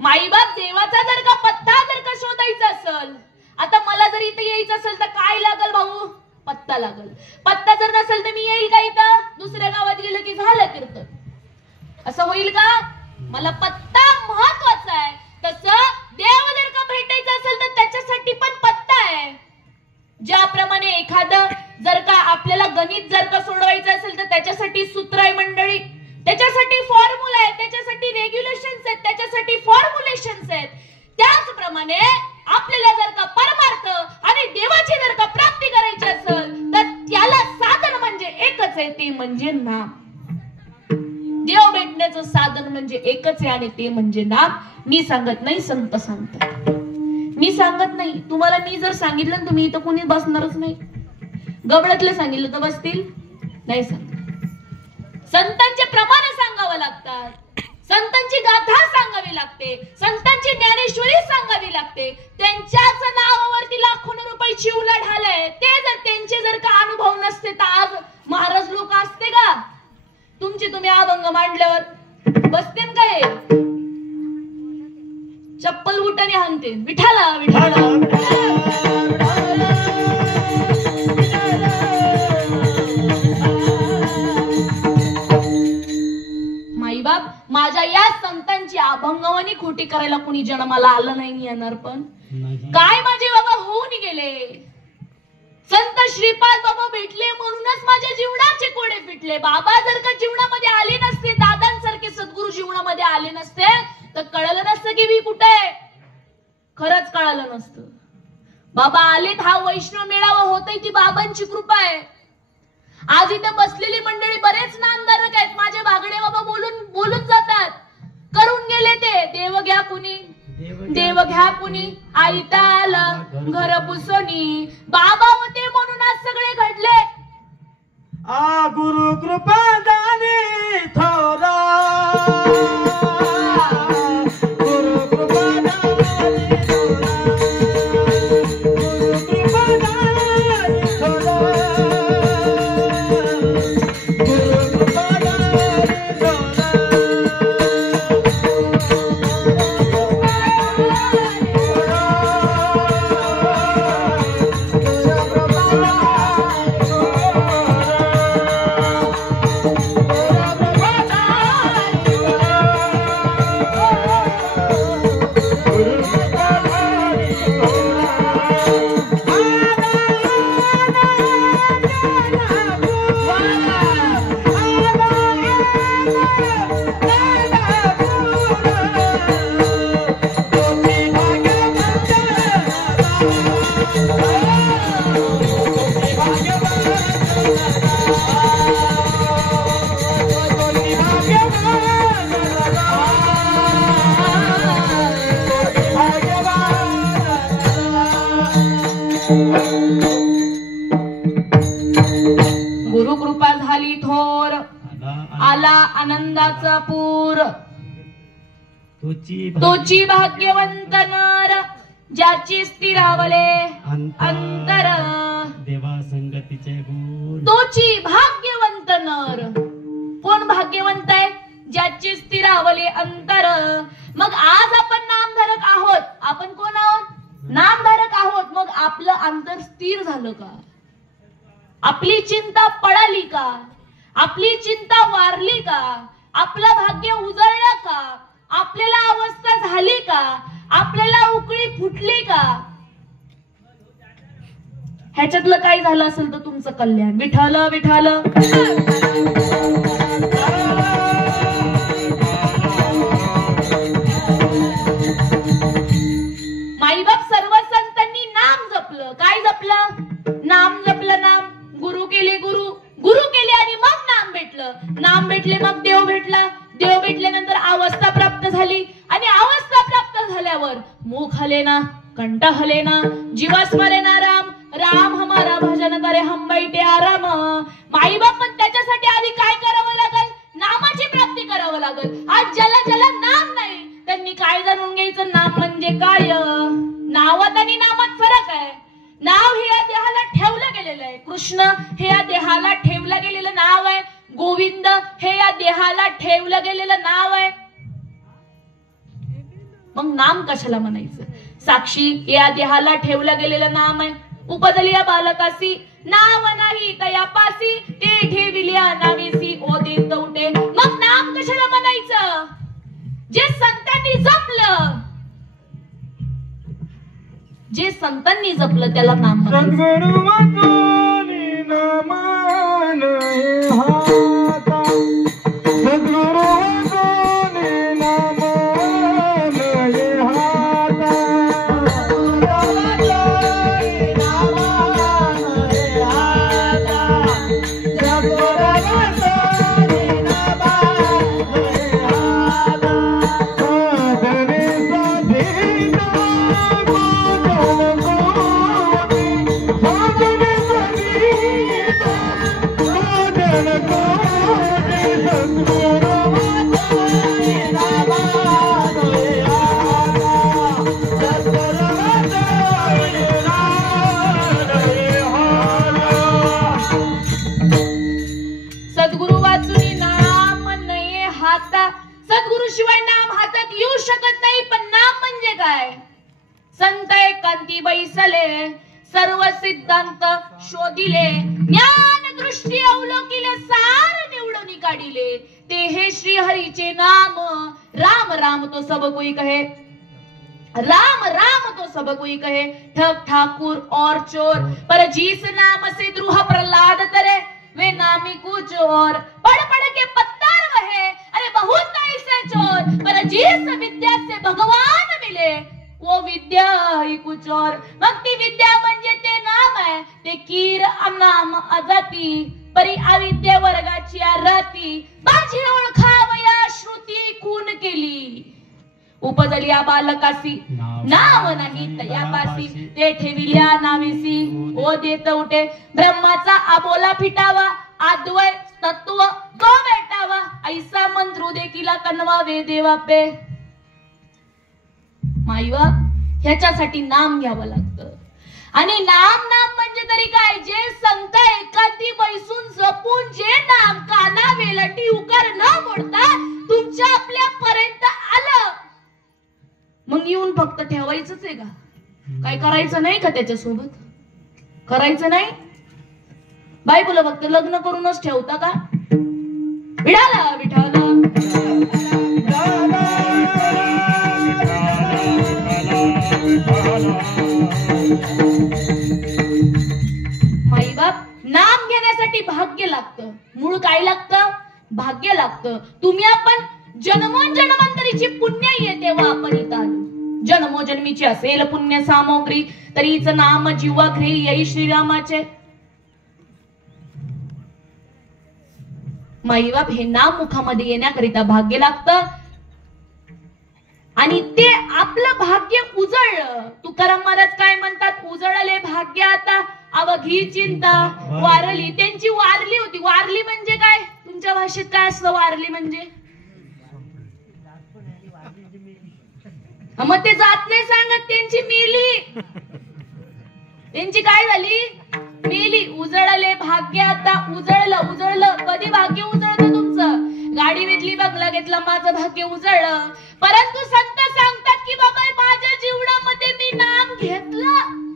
माईबाप देवाचा जर का पत्ता जर का शोधायचा असेल, आता मला जर इथे यायचं असेल तर काय लागल भाऊ? पत्ता लागल. पत्ता जर नसेल तर मी येईल का इथं? दुसऱ्या गावात गेलं की झालं कीर्तन. असं होईल का? मला पत्ता महत्वाचा आहे. तसं देव जर का भेटायचं असेल तर त्याच्यासाठी पण पत्ता आहे. ज्याप्रमाणे एखादं जर का आपल्याला गणित जर का सोडवायचं असेल तर त्याच्यासाठी सूत्र आहे मंडळी, त्याच्यासाठी फॉर्म्युला आहे, त्याच्यासाठी रेग्युलेशन्स आहेत, त्याच्यासाठी फॉर्म्युलेशन्स आहेत. त्याचप्रमाणे आपल्याला जर का परमार्थ आणि देवाची जर का प्राप्ती करायची असेल तर त्याला साधन म्हणजे एकच आहे, ते म्हणजे नाम. देव भेटण्याचं साधन म्हणजे एकच आहे आणि ते म्हणजे नाम. मी सांगत नाही, संत सांगतात. मी सांगत नाही. तुम्हाला मी जर सांगितलं ना तुम्ही इथं कोणी बसणारच नाही. गबळातलं सांगितलं तर बसतील नाही. संतांचे प्रमाण सांगावं लागतात. संतांची गाथा सांगावी लागते. संतांची ज्ञानेश्वरी सांगावी लागते. त्यांच्याच नावावरती लाखोन रुपयाची उलाढाल आहे. ते जर त्यांचे जर का अनुभव नसते तर आज महाराज लोक असते का? तुमची तुम्ही अभंग मांडल्यावर बसते काय? चप्पल बुटाने हाणते. विठाला विठाला. माईबाप माझ्या या संतांची अभंगवानी खोटी करायला कुणी जन्माला आलं नाही, येणार पण काय. माझे बाबा होऊन गेले. संत श्रीपाद बाबा भेटले म्हणूनच माझ्या जीवनाचे कोडे फिटले. बाबा जर का जीवनामध्ये आले नसते, दादांसारखे सद्गुरू जीवनामध्ये आले नसते तर कळलं नसतं की मी कुठे आहे. खरंच कळलं नसतं. बाबा आलेत, हा वैष्णव मेळावा होतोय ती बाबांची कृपा आहे. आज इथे बसलेली मंडळी बरेच नामधारक आहेत. माझे बागडे बाबा बोलून जातात. करून गेले ते देव घ्या कुणी, देव घ्या कुणी, आईता आला घर पुसोनी. बाबा होते म्हणून आज सगळे घडले. गुरु कृपा दानी थोरा, गुरु कृपा दानी थोरा, गुरु कृपा दानी थोरा, गुरु कृपा दानी थोरा. तोची भाग्यवंत नर ज्याची स्थिरावले अंतर देवा संगतीचे गुण. तोची भाग्यवंत नर. कोण भाग्यवंत आहे? ज्याची स्थिरावले अंतर. मग आज आपण नामधारक आहोत. आपण कोण आहोत? नामधारक आहोत. मग आपलं अंतर स्थिर झालं का? आपली चिंता पळाली का? आपली चिंता वारली का? आपलं भाग्य उजळलं का? आपल्याला अवस्था झाली का? आपल्याला उकळी फुटली का? ह्याच्यातलं काही झालं असेल तर तुमचं कल्याण. विठ्ठल विठ्ठल. माईबाप सर्व संतांनी नाम जपलं. काय जपलं? नाम जपलं. नाम. गुरु केले. गुरु केले आणि मग नाम भेटलं. नाम भेटले मग देव भेटला. देव भेटल्यानंतर अवस्था प्राप्त झाली आणि अवस्था प्राप्त झाल्यावर मुख हलेना, कंठ हलेना, जीवा स्मरेना राम. राम हमारा भजन करे हम बैठे आराम. माईबाप पण त्याच्यासाठी आधी काय करावं लागल? नामाची प्राप्ती करावं लागल. आज ज्याला नाम नाही त्यांनी काय जाणून घ्यायचं? नाम म्हणजे काय? नावात आणि नामात फरक आहे. नाव हे या देहाला ठेवलं गेलेलं आहे. कृष्ण हे या देहाला ठेवलं गेलेलं नाव आहे. गोविंद हे या देहाला ठेवलं गेलेलं नाव आहे. मग नाम कशाला म्हणायचं? साक्षी हे या देहाला ठेवलं गेलेलं नाम आहे. उपजली या बालकासी नाव नाही तयापासी ते ठेविल्या नावेसी ओ देत उठे. मग नाम कशाला म्हणायचं? जे संतांनी जपलं, जे संतांनी जपलं त्याला नाम म्हणायचं. सद्गुरु वाचूनी नामान हे हाता. सद्गुरु वाचूनी नामान हे हाता. सद्गुरु वाचूनी नाम नये हाता. सद्गुरु शिवाय नाम हातात येऊ शकत नाही. पण नाम म्हणजे काय? संत एकांती बैसले सर्व सिद्धांत शोधिले. ज्ञान दृष्टी अवलोकिले सार निवडून काढिले. ते हे श्री हरीचे नाम. राम राम तो सब कोई कहे. राम राम तो सब कोई कहे. ठग ठाकुर और चोर पर जिस नाम से द्रुह प्रहलाद तरे वे नामी कुछ और. पढ़ पढ़ के पत्थर वहे अरे बहुत नहीं से चोर पर जिस विद्या से भगवान मिले वो विद्या ही कुछ और. मग ती विद्या म्हणजे ते नाम आहे. ते कीर नाम अजाती परी अविद्या वर्गाची राती. माझी ओळखावया श्रुती खून केली. उपजली या बालकासी नाव नाही तयापासी ते ठेविल्या नावेसी ओ देत उठे. ब्रह्माचा आबोला फिटावा आद्वय तत्व तो भेटावा. ऐसा मंत्रू देखील कणवावे देवापे. माईवा ह्याच्यासाठी नाम घ्यावं लागतं. आणि नाम म्हणजे तरी काय? जे संत एकांती बैसून जपून जे नाम काना वेलटी उकार न मोडता तुमच्या आपल्या पर्यंत आलं मग येऊन फक्त ठेवायचंच आहे का? काय करायचं नाही का त्याच्यासोबत? करायचं नाही. बायकोला फक्त लग्न करूनच ठेवता का? विठाला विठाला माईबाप नाम घेण्यासाठी भाग्य लागतं. मूळ काय लागतं? भाग्य लागतं. तुम्ही आपण जन्मोजन्मांतरीची पुण्य आहे तेव्हा आपण इथं आलो. जन्मोजन्मीची असेल पुण्य सामग्री तरीच नाम जीवाघ्री येई श्रीरामाचे. माईबाप हे नाम मुखामध्ये येण्याकरिता भाग्य लागतं. आणि ते आपलं भाग्य उजळलं. तुकाराम महाराज काय म्हणतात? उजळले भाग्य आता अवघी चिंता वारली. त्यांची वारली होती. वारली म्हणजे काय? तुमच्या भाषेत काय असतं वारली म्हणजे? मग ते जात नाही सांगत त्यांची मेली. त्यांची काय झाली? मेली. उजळले भाग्य. आता उजळलं. कधी भाग्य उजळतं तुमचं? गाडी घेतली, बंगला घेतला, माझं भाग्य उजळलं. परंतु संत सांगतात की बाबा माझ्या जीवनामध्ये मी नाम घेतलं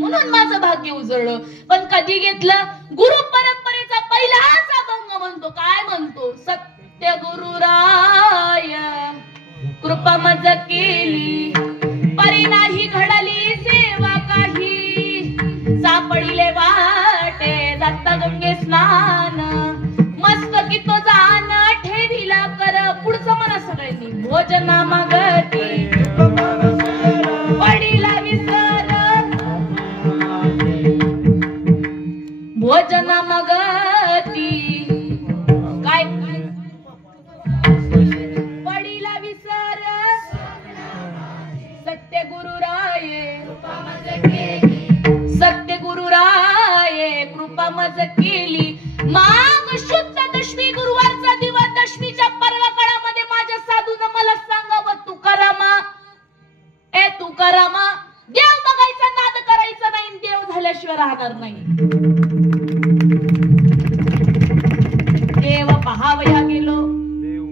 म्हणून माझं भाग्य उजळलं. पण कधी घेतलं? गुरु परंपरेचा पहिला असा भंग म्हणतो. काय म्हणतो? सत्य गुरुराय कृपा मज केली, परी नाही घडली सेवा काही, सापडिले वाटे दत्त गंगे स्नान, मस्तकी तो जाण ठेविला कर. पुढचं म्हणा सगळ्यांनी. भोजना मागती पडिला विसर, भोजना मागती काय पडिला विसर, सत्य गुरुराये सत्य गुरुराये कृपा मज केली. माग शुद्ध दशमी गुरुवारचा दिवस, दशमीच्या पर्व काळामध्ये माझ्या साधूनं मला सांगावं, तुकारामा ए तुकारामा, देव बघायचा नाद करायचा नाही, देव झाल्याशिवाय राहणार नाही. देव पहावया गेलो,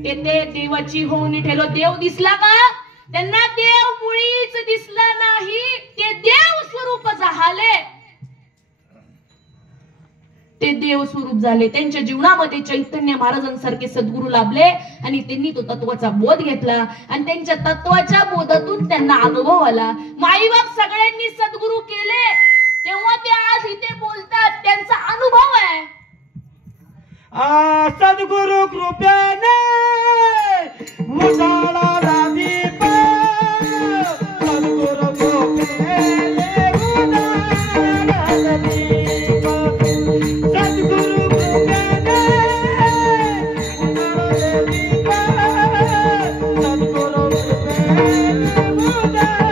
येथे देवाची होऊन ठेलो. देव दिसला का? त्यांना देव मुळीच दिसला नाही. ते देव स्वरूप झाले. ते देव स्वरूप झाले. त्यांच्या जीवनामध्ये चैतन्य महाराजांसारखे सद्गुरू लाभले आणि त्यांनी तो तत्वाचा बोध घेतला आणि त्यांच्या तत्वाच्या बोधातून त्यांना अनुभव आला. माईबाप सगळ्यांनी सद्गुरू केले तेव्हा ते आज इथे बोलतात. त्यांचा अनुभव आहे. सद्गुरु कृपेने उजाळा दीप, सद्गुरु कृपेने उजाळा दीप, सद्गुरु कृपेने उजाळा दीप, सद्गुरु कृपेने उजाळा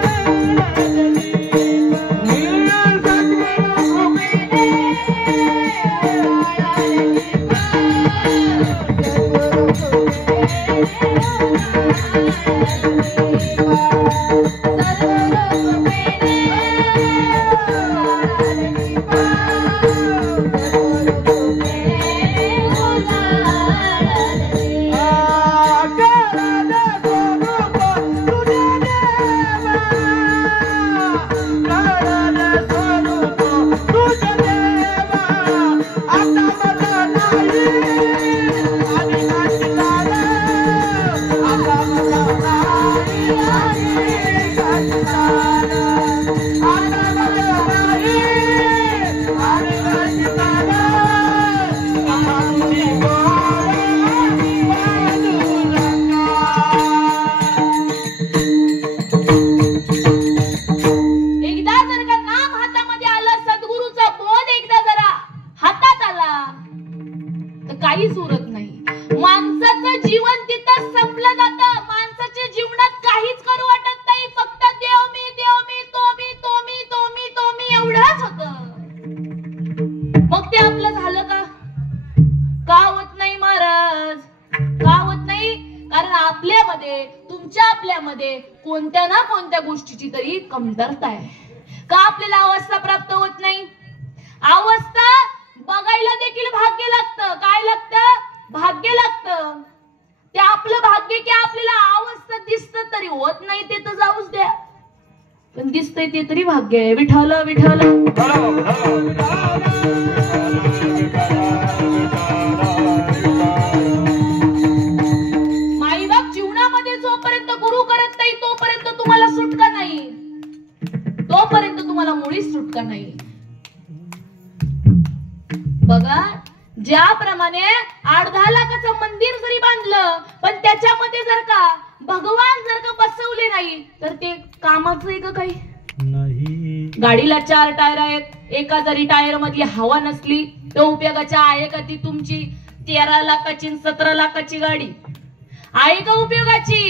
काहीच उरत नाही. माणसाचं जीवन तिथं संपलं जातं. माणसाच्या जीवनात काहीच करू वाटत नाही. फक्त देव मी, देव मी, तो मी, तो मी, तो मी, तो मी एवढंच होतं. मग ते आपलं झालं का? का होत नाही महाराज? का होत नाही? कारण आपल्यामध्ये, तुमच्या आपल्यामध्ये कोणत्या ना कोणत्या गोष्टीची तरी कमतरता आहे. का आपल्याला अवस्था प्राप्त होत नाही? अवस्था बघायला देखील भाग्य लागतं. काय लागतं? भाग्य लागतं. ते आपलं भाग्य की आपल्याला अवस्था दिसत तरी होत नाही ते तर जाऊच द्या, पण दिसतंय ते तरी भाग्य आहे. विठ्ठल विठ्ठल. माईबाप जीवनामध्ये जोपर्यंत गुरु करत नाही तोपर्यंत तुम्हाला सुटका नाही. तोपर्यंत तुम्हाला मुळीच सुटका नाही. बघा, ज्याप्रमाणे 8-10 लाखाचं मंदिर जरी बांधलं पण त्याच्यामध्ये जर का भगवान जर का बसवले नाही तर ते कामाचं आहे का काही नाही. गाडीला 4 टायर आहेत. एका जरी टायर मधली हवा नसली तर उपयोगाची आहे का ती तुमची 13 लाखाची 17 लाखाची गाडी? आहे का उपयोगाची?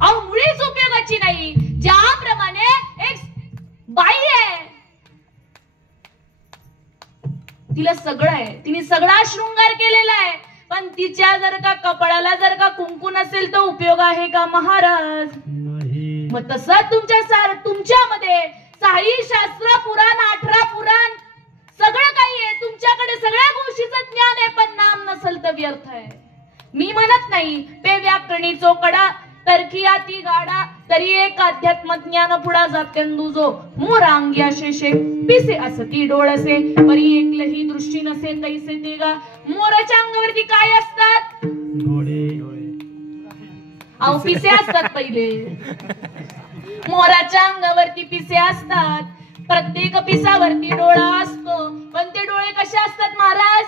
अहो मुळीच उपयोगाची नाही. ज्याप्रमाणे एक बाई आहे, तिला सगळं आहे, तिने सगळा शृंगार केलेला आहे, पण तिच्या जर का कपडाला जर का कुंकू नसेल तर उपयोग आहे का महाराज? मग तसं तुमच्यामध्ये साई शास्त्र पुराण 18 पुराण सगळं काही आहे तुमच्याकडे, सगळ्या गोष्टीचं ज्ञान आहे, पण नाम नसल तर व्यर्थ आहे. मी म्हणत नाही पे व्याकरणी चोकडा तरखिया ती गाडा तरी एक अध्यात्म ज्ञान पुढा जात्यांदुजो मोरांगी अशेषे पिसे असती डोळसे परी एकलही दृष्टी नसे तैसे ते गा. मोराच्या अंगावरती काय असतात? अहो पिसे असतात. पहिले मोराच्या अंगावरती पिसे असतात. प्रत्येक पिसावरती डोळा असतो, पण ते डोळे कसे असतात महाराज?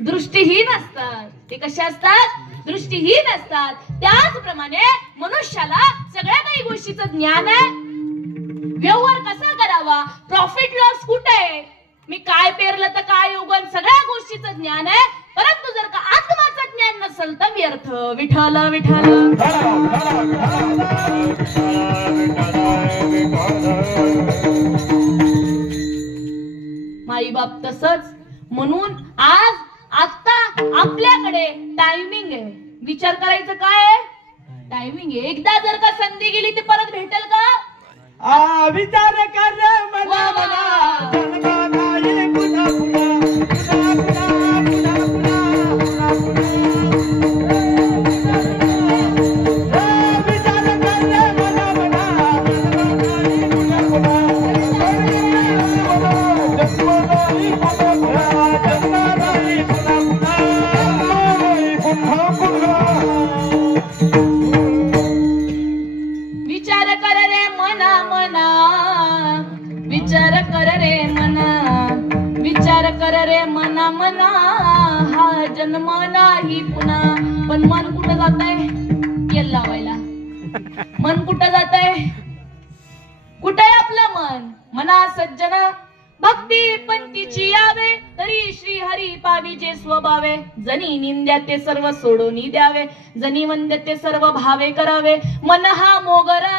दृष्टीहीन असतात. ते कसे असतात? दृष्टीहीन असतात. त्याचप्रमाणे मनुष्याला सगळ्या काही गोष्टीचं ज्ञान आहे. व्यवहार कसा करावा, प्रॉफिट लॉस कुठे आहे, मी काय पेरलं तर काय उगवण, सगळ्या गोष्टीचं ज्ञान आहे. परंतु जर का आत्माचं ज्ञान नसेल तर व्यर्थ. विठ्ठल विठ्ठल माई बाप तसंच. म्हणून आज आता आपल्याकडे टायमिंग आहे. विचार करायचं काय आहे? टायमिंग आहे. एकदा जर का संधी गेली ती परत भेटेल का? विचार कर मना मना जनका नाही पुन्हा पुन्हा पुन्हा पुन्हा विचार कर मना मना जनका नाही पुन्हा विचार कर रे मना मना, विचार कर रे मना, विचार कर रे मना मना, हा जन्म नाही पुन्हा. पण मन कुठं जात आहे? तेल लावायला. मन कुठं जात आहे? कुठे आहे आपलं मन? मना सज्जना भक्ती पंथीची यावे तरी श्री हरी पाविजे स्वभावे. जनी निंद्या ते सर्व सोडून द्यावे, जनी वंद्य ते सर्व भावे करावे. मन हा मोगरा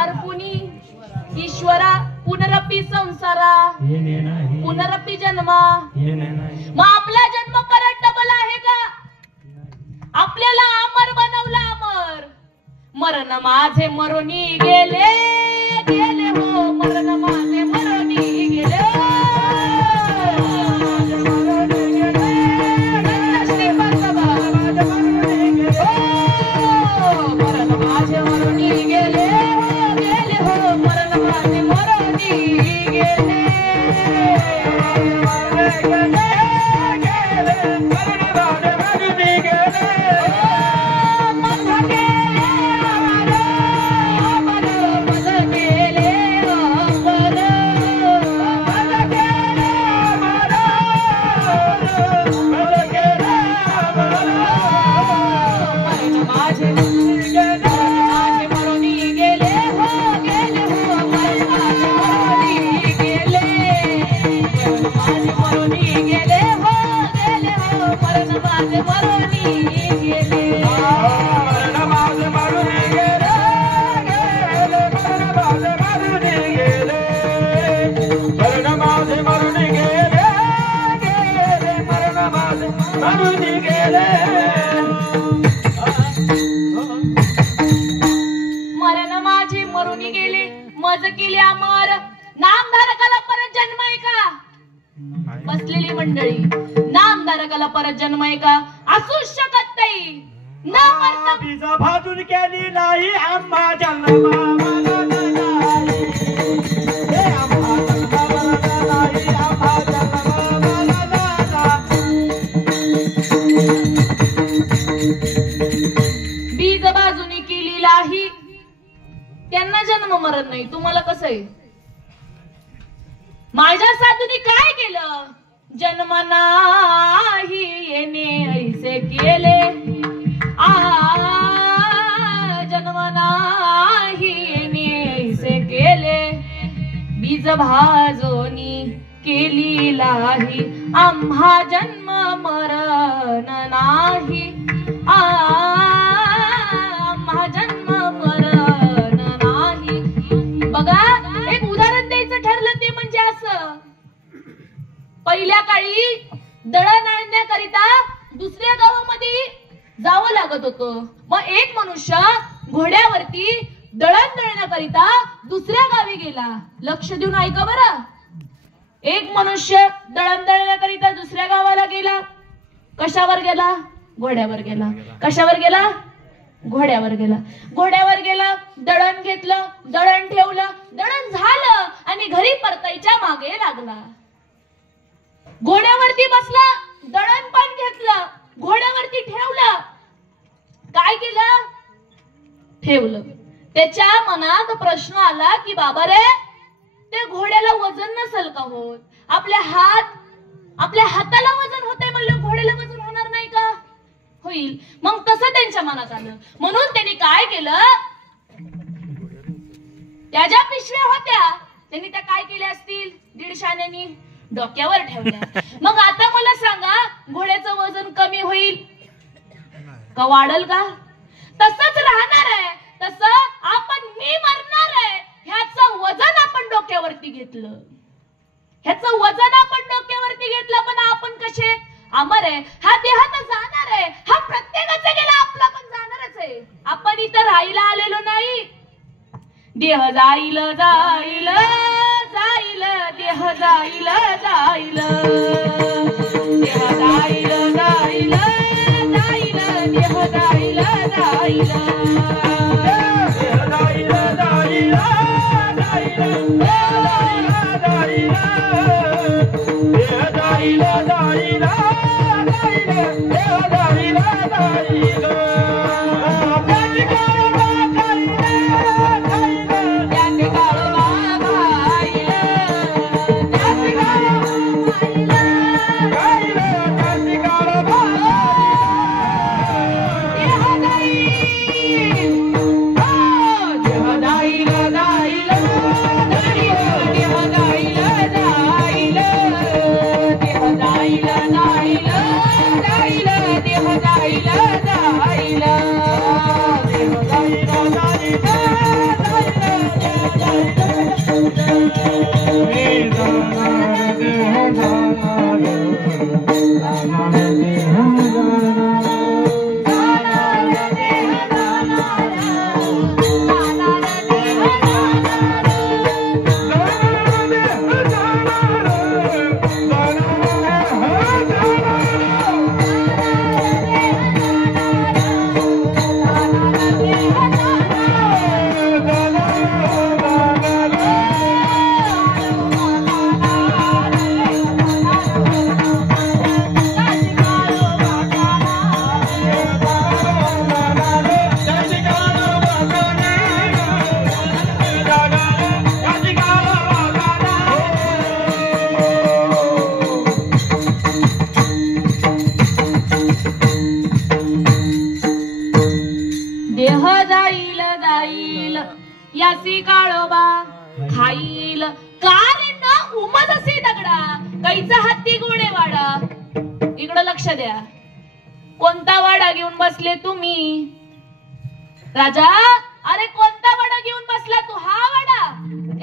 अर्पुनी ईश्वरा पुनरपी संसारा पुनरपी जन्मा. मग आपला जन्म परत डबल आहे का? आपल्याला अमर बनवला. अमर मरण माझे मरुनी गेले गेले हो, मरण माझे मरुनी गेले. मरण माझे मरुनी गेले गेले हो, मरण माझे मरुनी गेले. मरण माझे मरुनी गेले, मज केले अमर. नामधारकाला परत जन्म आहे का? बसलेली मंडळी, नामधारकाला परत जन्म आहे का? असू शकत नाही. न मरता बीज भाजून केली नाही आम्हा जन्मा. बीज बाजूने केली लाही त्यांना जन्म मरण नाही. तुम्हाला कसं आहे? माझ्या साधूने काय केलं? जन्म नाही येणे ऐसे केले. जन्म नाही येणे ऐसे केले. बीज भाजोनी केली लाही आम्हा जन्म मरण नाही. आम्हा जन्म मरण नाही. बघा, एक उदाहरण द्यायचं ठरलं ते म्हणजे असं. पहिल्या काळी दळण आणण्याकरिता दुसऱ्या गावामध्ये जावं लागत होतं. मग एक मनुष्य घोड्यावरती दळण दळण्याकरिता दुसऱ्या गावी गेला. लक्ष देऊन ऐका बरं. एक मनुष्य दळण दळण्याकरिता दुसऱ्या गावाला गेला. कशावर गेला? घोड्यावर गेला. कशावर गेला? घोड्यावर गेला. घोड्यावर गेला, दळण घेतलं, दळण ठेवलं, दळण झालं आणि घरी परतायच्या मागे लागला. घोड्यावरती बसला, दळण पण घेतलं, घोड्यावरती ठेवलं. काय केलं? ठेवलं. त्याच्या मनात प्रश्न आला की बाबा रे, ते घोड्याला वजन नसेल का होत? आपल्या हाताला वजन होते म्हणलं, घोड्याला वजन होणार नाही का? होईल. मग तसं त्यांच्या मनात आलं. म्हणून त्यांनी काय केलं? त्या ज्या पिशव्या होत्या त्यांनी त्या काय केल्या असतील? 150 आण्यानी डोक्यावर ठेवल्या. मग आता मला सांगा, घोड्याचं वजन कमी होईल का वाढल का? तसंच राहणार आहे. तसं आपण मी मरणार आहे ह्याचं वजन आपण डोक्यावरती घेतलं. ह्याचं वजन आपण डोक्यावरती घेतलं. पण आपण कसे? अमर आहे. हा देह तर जाणार आहे. हा प्रत्येकाचा गेला, आपला पण जाणारच आहे. आपण इथं राहायला आलेलो नाही. देह जाईल जाईल जाईल, देह जाईल जाईल, देह जाईल जाईल जाईल, देह जाईल जाईल, यासी काळोबा खाईल कारण उमजसी दगडा कैचा हत्ती गोडे वाडा. इकडं लक्ष द्या. कोणता वाडा घेऊन बसले तुम्ही? राजा, अरे कोणता वाडा घेऊन बसला तू? हा वाडा.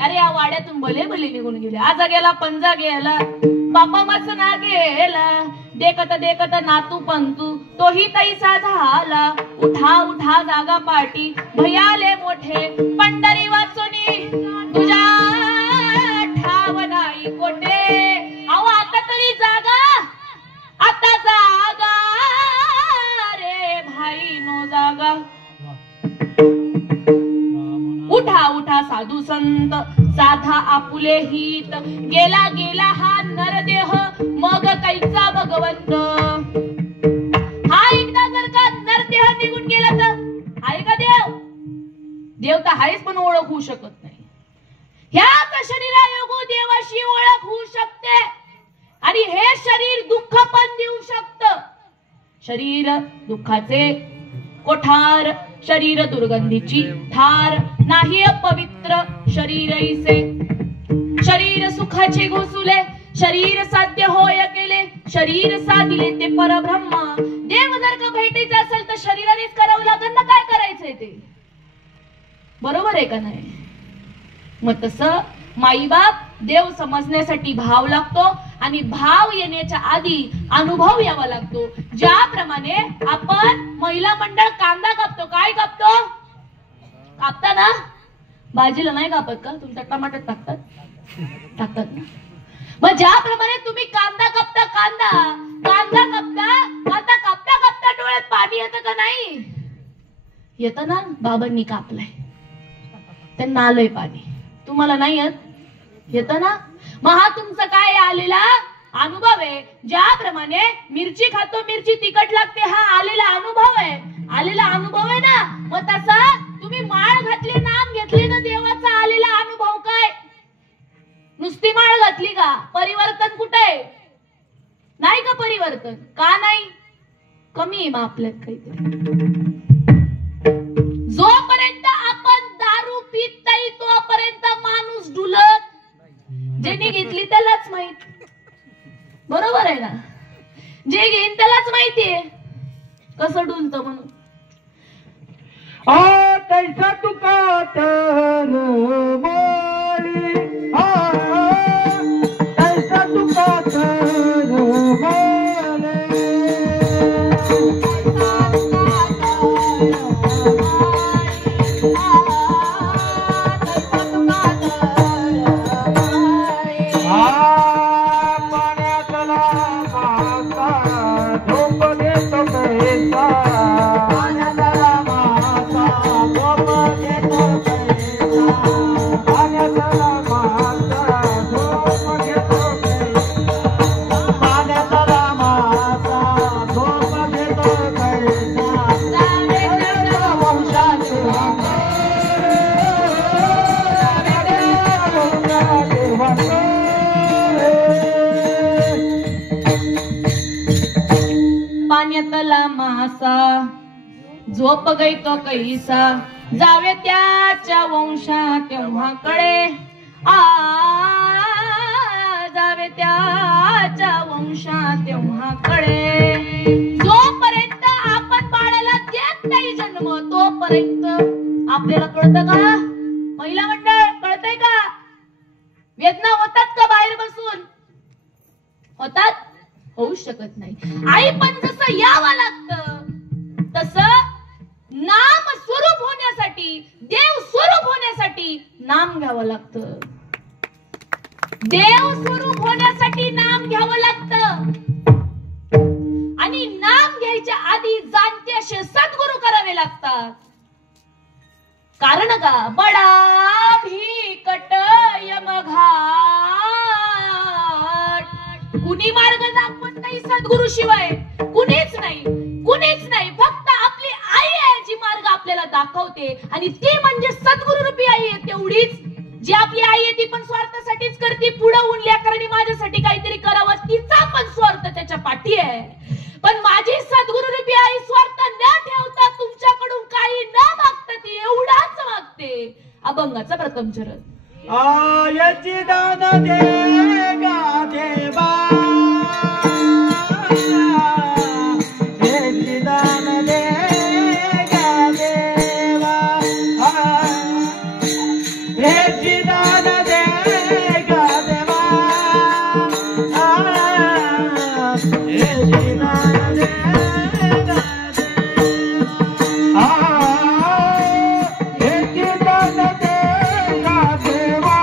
अरे या वाड्यातून भले भले निघून गेले. आजा गेला, पंजा गेला, बापा मसना गेला, देखत देखत नातू पंतू तोही तैसा झाला. उठा उठा जागा पाटी भयाले मोठे, पंढरी वाचुनी तुझ्या ठाव नाही कोठे. अहो आता तरी जागा, आता जागा रे भाई नो जागा. उठा उठा साधू संत साधा आपुले हित, गेला गेला हा नरदेह मग कैचा भगवंत. हा एकदा जर का नरदेह निघून गेला तर आहे का देव? देव तर आहेच पण ओळख होऊ शकत नाही. ह्याच शरीरायोगो देवाशी ओळख होऊ शकते. आणि हे शरीर दुःख पण देऊ शकत. शरीर दुःखाचे कोठार, शरीर दुर्गंधीची ठार. नाही पवित्र शरीर ऐसे, शरीर सुखाचे घोसुले, शरीर साध्य होय केले, शरीर साधिले ते परब्रह्म. देव जर का भेटायचं असेल तर शरीरानेच करावं लागेल ना. काय करायचंय ते? बरोबर आहे का नाही? मग तसं माईबाप देव समजण्यासाठी भाव लागतो आणि भाव येण्याच्या आधी अनुभव यावा लागतो. ज्याप्रमाणे आपण महिला मंडळ कांदा कापतो. काय कापतो? कापता ना? भाजीला नाही कापत का? तुमच्या टमाटर टाकतात ना? मग ज्याप्रमाणे तुम्ही कांदा कापता, कांदा कापता डोळ्यात पाणी येतं का नाही? येतं ना? बाबांनी कापलाय, त्यांना आलंय पाणी, तुम्हाला नाही येतं ना? मग हा तुमचा काय आलेला अनुभव आहे. ज्याप्रमाणे मिरची खातो, मिरची तिखट लागते, हा आलेला अनुभव आहे ना. मग तसा तुम्ही माळ घातली, नाम घेतले ना देवाचा, आलेला अनुभव काय? नुसती माळ घातली का? परिवर्तन कुठे आहे? नाही का परिवर्तन? का नाही? कमी आहे मग आपल्यात काहीतरी. जोपर्यंत आपण दारू पित नाही तोपर्यंत माणूस डुलत, ज्यांनी घेतली त्यालाच माहित. बरोबर आहे ना? जे घेईन त्यालाच माहितीये कसं डुलत म्हणून. तैसा तुका तर बोली, तैसा तुका तर बोले, पाण्यातला मासा झोप घेतो कैसा, पाण्यातला मासा झोप घेतो कैसा, पाण्यातला मासा झोप घेतो कैसा, पाण्यातला मासा झोप घेतो कैसा, वंशाचे पाण्यातला मासा झोप गैतो कैसा, जावे त्याच्या वंशा तेव्हा कळे, जावे त्याच्या वंशा तेव्हा कळे. जोपर्यंत आपण बाळाला देत नाही जन्म तोपर्यंत आपल्याला कळतं का? महिला मंडळ, कळतंय का? वेदना होतात का बाहेर बसून? होतात? होऊ शकत नाही. आई पण जसं यावं लागतं तसं नाम स्वरूप होण्यासाठी, देव स्वरूप होण्यासाठी नाम घ्यावं लागतं. देव स्वरूप होण्यासाठी नाम घ्यावं लागतं. आणि नाम घ्यायच्या आधी जाणते असे सद्गुरू करावे लागतात. कारण का? बडा भिकट यमघाट, कुणी मार्ग दाखवत नाही सद्गुरू शिवाय, कुणीच नाही. फक्त आपली आई आहे जी मार्ग आपल्याला दाखवते, आणि ती म्हणजे सद्गुरू रूपी आई आहे. तेवढीच जी आपली आई आहे ती पण स्वार्थासाठीच करते. पुढे ऊन लेकरांनी माझ्यासाठी काहीतरी करावं, तिचा पण स्वार्थ त्याच्या पाठी आहे. पण माझी सद्गुरू रूपी आई स्वार्थ न ठेवता तुमच्याकडून काही न मागता ती एवढाच मागते. अभंगाचा प्रथम चरण. याची दान दे गा देवा, याची दान दे गा देवा, याची दान दे गा देवा, याची दान दे गा देवा,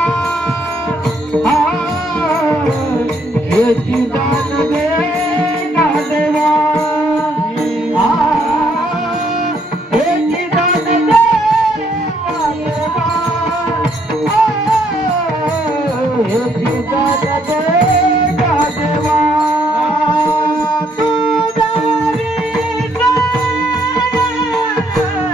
याची दान दे गा देवा, याची दान दे गा देवा, याची दान दे गा देवा, याची दान दे गा देवा. तुझा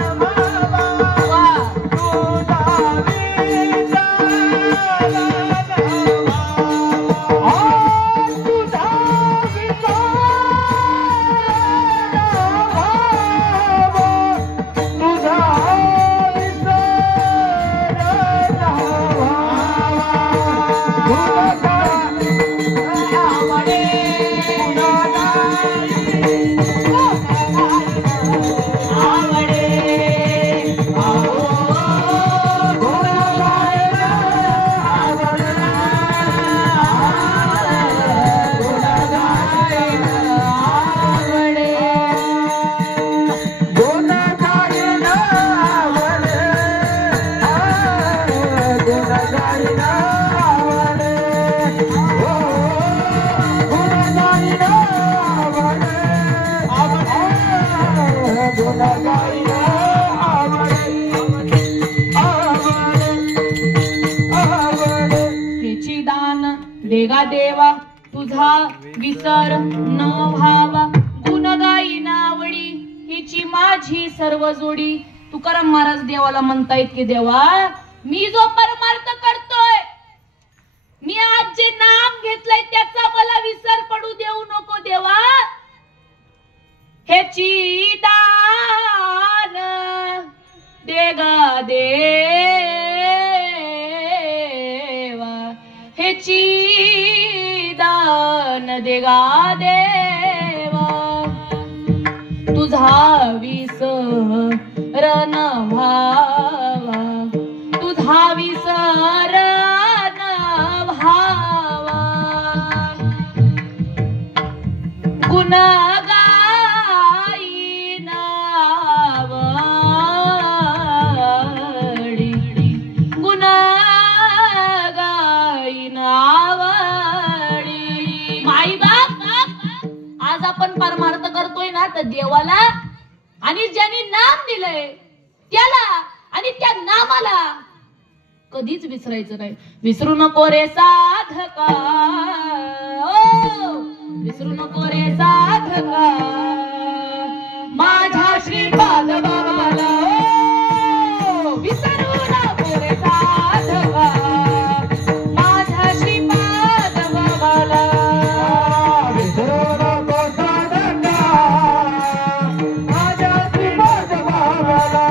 हेची दान देगा देवा तुझा विसर न व्हावा गुण गाई नावडी हिची माझी सर्व जोडी. तुकाराम महाराज देवाला म्हणतायत की देवा मी जो परमार्थ करतोय मी आज जे नाम घेतलंय त्याचा मला विसर पडू देऊ नको देवा. हेची दान देगा देवा हेची दान देगा देवा तुझा विसर न व्हावा तुझा विसर न व्हावा गुण गाई नावडी गुण गाई नावडी. माई बाप आज आपण परमार्थ करतोय ना तर देवाला आणि ज्यांनी नाम दिलंय त्याला आणि त्या नामाला कधीच विसरायचं नाही. विसरू नको रे साधका विसरू नको रे साधका माझ्या श्रीपाद बाबाला विसरू नको रे साधका माझ्या श्रीपाद बाबाला विसरू नको साधका माझ्या श्रीपाद बाबाला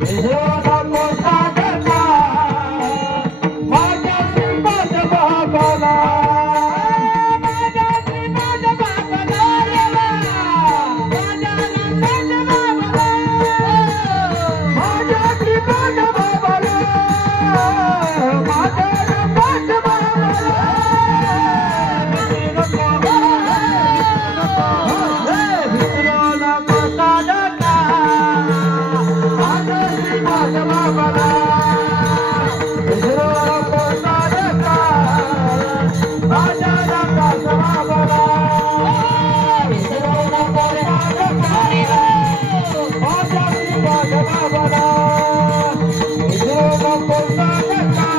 विसरू नको साधका माझ्या श्रीपाद बाबाला माझ्या श्रीपाद बाबाला माझ्या श्रीपाद बाबाला माझ्या श्रीपाद बाबाला माझ्या श्रीपाद बाबाला विसरू नको साधका माझ्या श्रीपाद बाबाला विसरू नको साधका माझ्या श्रीपाद बाबाला विसरू नको साधका माझ्या श्रीपाद बाबाला विसरू नको साधका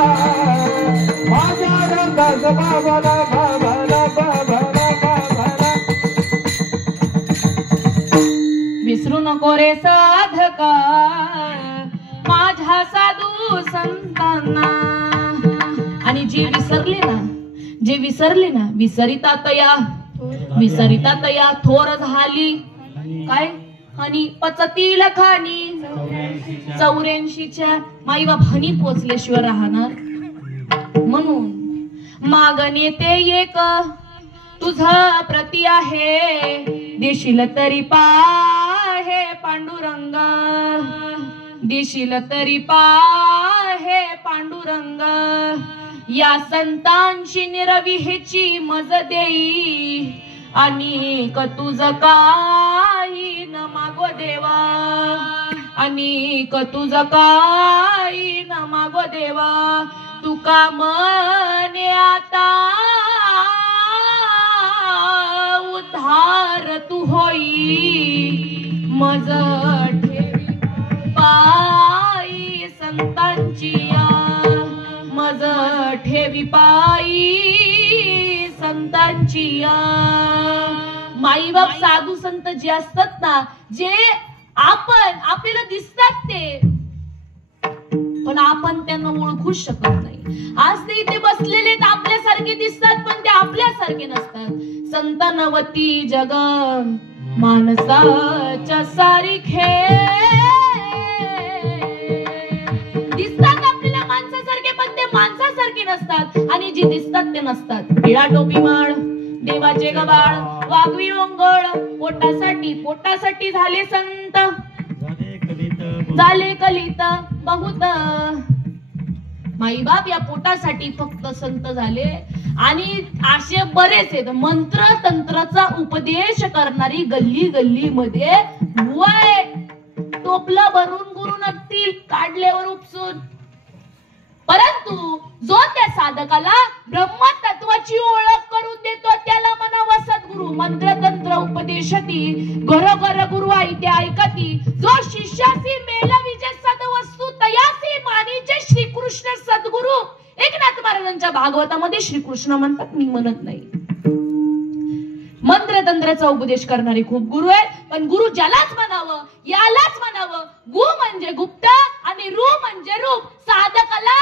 माझ्या श्रीपाद बाबाला बाबाला बाबाला बाबाला विसरू नको रे साधका माझ्या साधू संतांना. आणि जे विसरले ना विसरिता तया थोर झाली काय आणि 35 खाणी 84च्या माईबाप हनी पोचल्याशिवाय राहणार. म्हणून मागणे ते एक तुझा प्रती आहे देशील तरी पाहे पांडुरंग देशील तरी पाहे पांडुरंग या संतांची निरविहेची मज देई आणि तुझ काही न मागो देवा आणि तुझ काही न मागो देवा. तुका मने आता उद्धार तू होई मज ठेवी पायी संतांची मज ठेवी पायी संतांची. माईबाप साधू संत जे असतात ना जे आपल्याला दिसतात ते पण आपण त्यांना ओळखूच शकत नाही. आज ते इथे बसलेले आपल्यासारखे दिसतात पण ते आपल्यासारखे नसतात. संतानवती जग माणसाच्या सारखे दिसतात आपल्याला माणसासारखे पण ते माणसासारखे नसतात आणि जे दिसतात ते नसतात. पिळा टोपी माळ देवाचे गबाळ वागवी ओंगळ पोटासाठी झाले संत झाले कलित बहुत. माईबाप या पोटासाठी फक्त संत झाले आणि असे बरेच आहेत मंत्र तंत्राचा उपदेश करणारी गल्ली गल्ली मध्ये वय टोपलं भरून गुरु नसतील काढल्यावर उपसून परंतु जो त्या साधकाला ब्रह्मतत्वाची ओळख करून देतो त्याला म्हणावा सद्गुरु. मंत्र तंत्र उपदेशती घरोघर गुरु ऐते ऐकती. जो शिष्यासी मेलविजे सद्वस्तू तयासी मानीचे श्रीकृष्ण सद्गुरु. एकनाथ महाराजांच्या भागवतामध्ये श्रीकृष्ण म्हणतात, मी म्हणत नाही. मंत्र तंत्राचा उपदेश करणारे खूप गुरु आहेत, पण गुरु ज्यालाच म्हणावं यालाच म्हणावं. गु म्हणजे गुप्त आणि रू म्हणजे रूप. साधकाला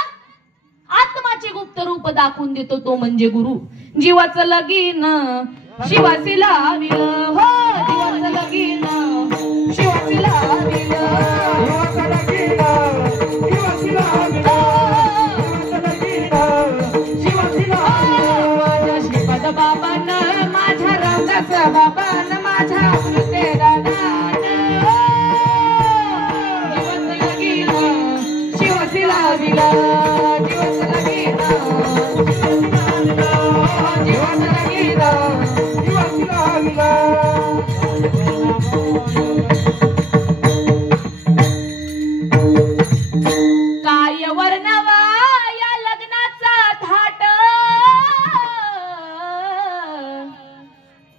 आत्माचे गुप्त रूप दाखवून देतो तो म्हणजे गुरु. जीवाचं लगीन शिवासी लाविल, हो जीवाचं लगीन शिवासी लाविल, जीवाचं लगीन शिवासी लाविल, शिवासी लाविल. माझ्या श्रीपद बाबान माझ्या रामदास बाबान माझ्या अमृते दादान जीवाचं लगीन शिवासी लाविल, जीवाचं लगीन जीवाचं लगीन शिवासी लाविल. काय वर्णवा या लग्नाचा थाट,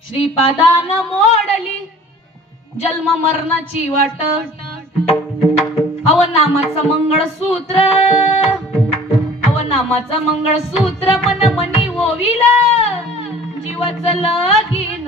श्रीपादान मोडली जन्म मरणाची वाट. अवनामाचं मंगळसूत्र, अवनामाचं मंगळसूत्र मन मनी ओविल, जीवाचं लगीन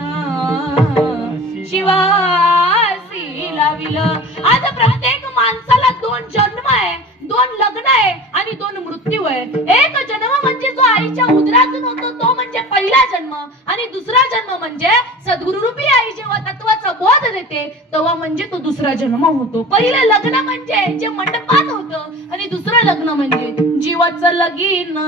शिवासी लाविल. आज प्रत्येक माणसाला दोन जन्म आहे, दोन लग्न आहे आणि दोन मृत्यू आहे. एक जन्म म्हणजे जो आईच्या उदरातून होतो तो म्हणजे पहिला जन्म, आणि दुसरा जन्म म्हणजे सद्गुरु रूपी आई जेव्हा तत्वाचा बोध देते तेव्हा म्हणजे तो दुसरा जन्म होतो. पहिलं लग्न म्हणजे जे मंडपात होतं आणि दुसरं लग्न म्हणजे जीवाचं लगीन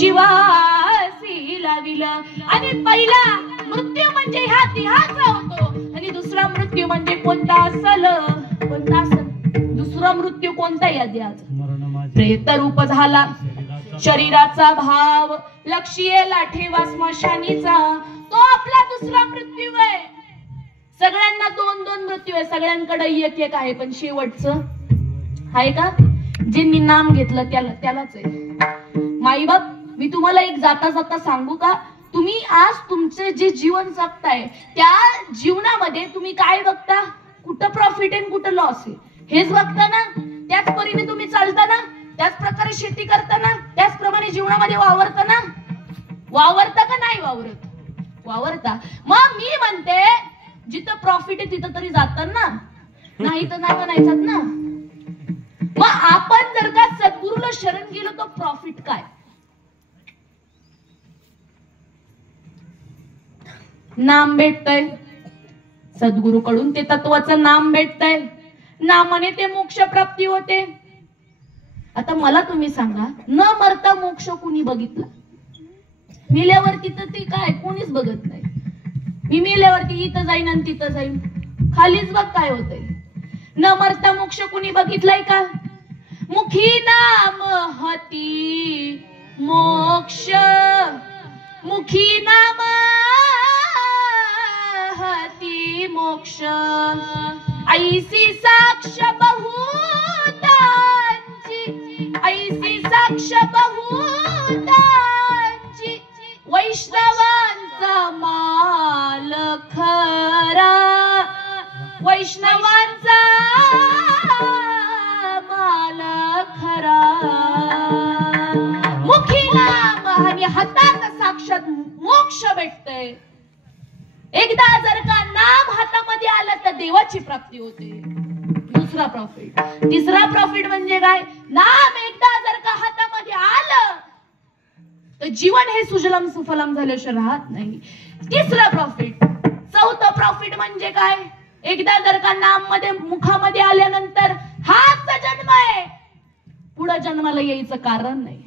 शिवासी लाविल. आणि पहिला मृत्यू म्हणजे ह्या देहाचा होतो आणि दुसरा मृत्यू म्हणजे कोणता असल, कोणता असल दुसरा मृत्यू कोणता या देहाचा? प्रेत रूप झाला शरीराचा भाव, लक्षियेला ठेवा स्मशानीचा, तो आपला दुसरा मृत्यू आहे. सगळ्यांना दोन दोन मृत्यू आहे, सगळ्यांकडे एक एक आहे, पण शेवटचं आहे का? ज्यांनी नाम घेतलं त्यालाच आहे. माई बाप, मी तुम्हाला एक जाता जाता सांगू का? तुम्ही आज तुमचे जे जीवन जगताय त्या जीवनामध्ये तुम्ही काय बघता? कुठं प्रॉफिट आहे कुठं लॉस आहे हेच बघता ना? त्याच परीने तुम्ही चालता ना? त्याच प्रकारे शेती करता ना? त्याचप्रमाणे जीवनामध्ये वावरता ना? वावरता का नाही वावरत? वावरता. मग मी म्हणते जिथं प्रॉफिट आहे तिथं तरी जातात ना, नाही तर नाही म्हणायचं ना. मग आपण जर का सद्गुरूला शरण गेलो तर प्रॉफिट काय? नाम भेटतंय सद्गुरूकडून, ते तत्वाचं नाम भेटतंय, नामाने ते मोक्ष प्राप्ती होते. आता मला तुम्ही सांगा, न मरता मोक्ष कुणी बघितला? मिल्यावरती तर ते काय कोणीच बघत नाही. मी मिल्यावरती इथं जाईन आणि तिथं जाईन, खालीच बघ काय होतंय. न मरता मोक्ष कुणी बघितलाय का? मुखी नाम हती मोक्ष, मुखी नाम हती मोक्ष, ऐसी साक्ष बहुतांची, ऐसी साक्ष बहुतांची, वैष्णवांचा माल खरा, वैष्णवांचा माल खरा. मुखी नाम आणि हातात साक्षात मोक्ष भेटतंय. एकदा जर का नाम हातामध्ये आलं तर देवाची प्राप्ती होते. दुसरा प्रॉफिट. तिसरा प्रॉफिट म्हणजे काय? नाम एकदा जर का हातामध्ये आलं तर जीवन हे सुजलम सुफलम झाल्याशिवाय राहत नाही. तिसरा प्रॉफिट. चौथा प्रॉफिट म्हणजे काय? एकदा जर का नाम मध्ये मुखामध्ये आल्यानंतर हाच जन्म आहे, पुढे जन्माला यायचं कारण नाही,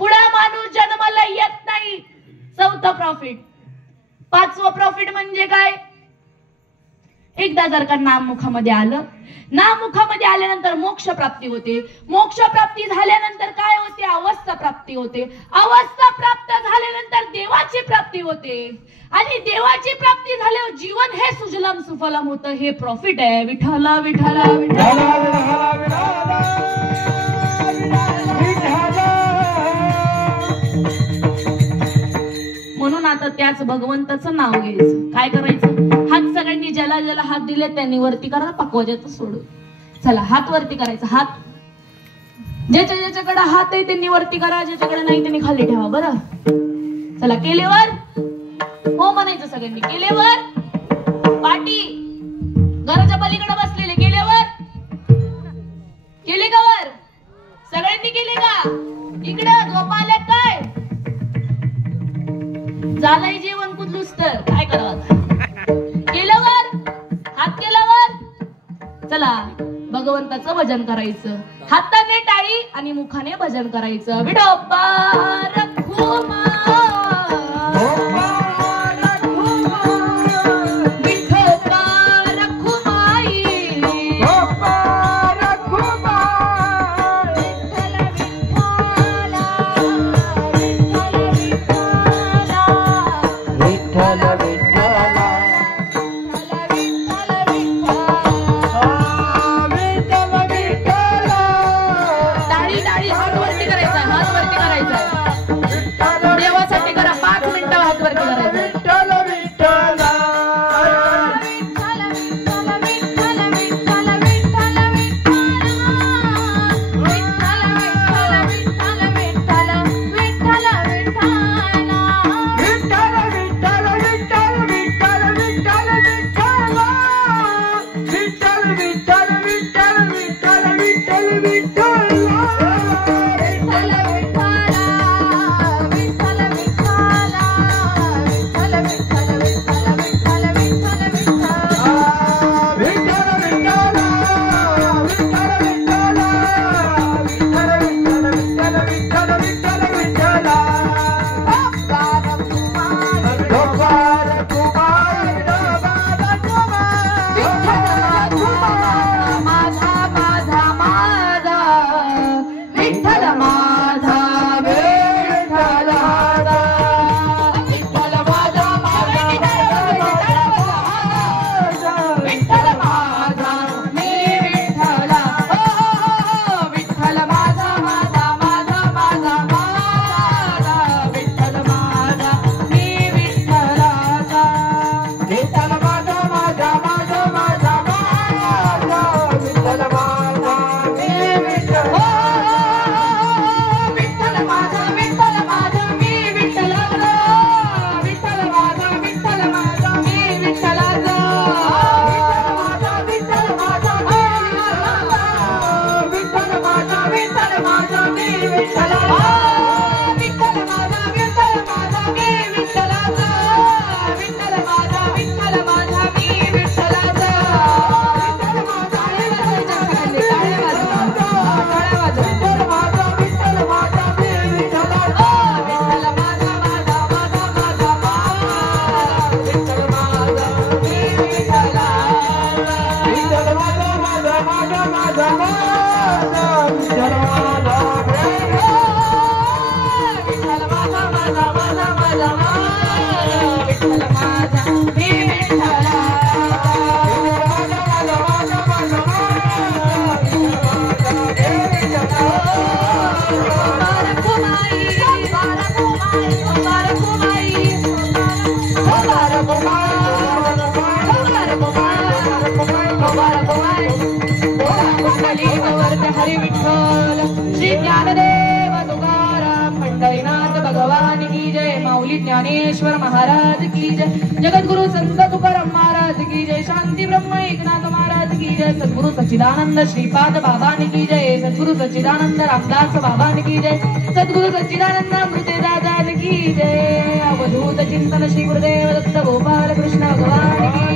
पुढे माणूस जन्माला येत नाही. चौथा प्रॉफिट. पाचवं प्रॉफिट म्हणजे काय? एकदा जर का नाम मुखामध्ये आलं, नाम मुखामध्ये आल्यानंतर मोक्ष प्राप्ती होते. मोक्ष प्राप्ती झाल्यानंतर काय होते? अवस्था प्राप्ती होते. अवस्था प्राप्त झाल्यानंतर देवाची प्राप्ती होते. आणि देवाची प्राप्ती झाल्यावर जीवन हे सुजलाम सुफलाम होतं. हे प्रॉफिट आहे. विठ्ठला विठ्ठला विठ्ठला. त्याच भगवंताचं नाव घ्यायचं. काय करायचं? हात सगळ्यांनी ज्याला ज्याला हात दिले त्यांनी वरती करा, पकवाजाचं सोडून. चला हात वरती करायचा. हात ज्याच्या ज्याच्याकडे हात आहे त्यांनी वरती करा, ज्याच्याकडे नाही त्यांनी खाली ठेवा. बरं चला केल्यावर हो म्हणायचं सगळ्यांनी. केल्यावर पाठी घराच्या पलीकडे बसलेले केल्यावर केले का वर? सगळ्यांनी केले का? इकडं झोपाले काय झालंय जेवण कुदलूस तर काय करावं? केल्यावर हात केल्यावर चला भगवंताचं भजन करायचं. हाताने टाळी आणि मुखाने भजन करायचं. विठोबा रखुमा हरी विठ्ठल श्री ज्ञानदेव तुकाराम पंढरीनाथ भगवान की जय. माऊली ज्ञानेश्वर महाराज की जय. जगद्गुरु संत तुकाराम महाराज की जय. शांती ब्रह्म एकनाथ महाराज की जय. सद्गुरु सच्चिदानंद श्रीपाद बाबान की जय. सद्गुरु सच्चिदानंद रामदास बाबान की जय. सद्गुरु सच्चिदानंद अमृते दादान की जय. अवधूत चिंतन श्री गुरुदेव दत्त गोपाल कृष्ण भगवान की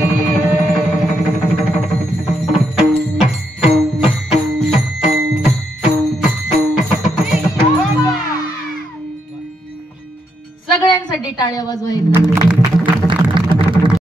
सगळ्यांसाठी टाळ्या वाजवायच्या.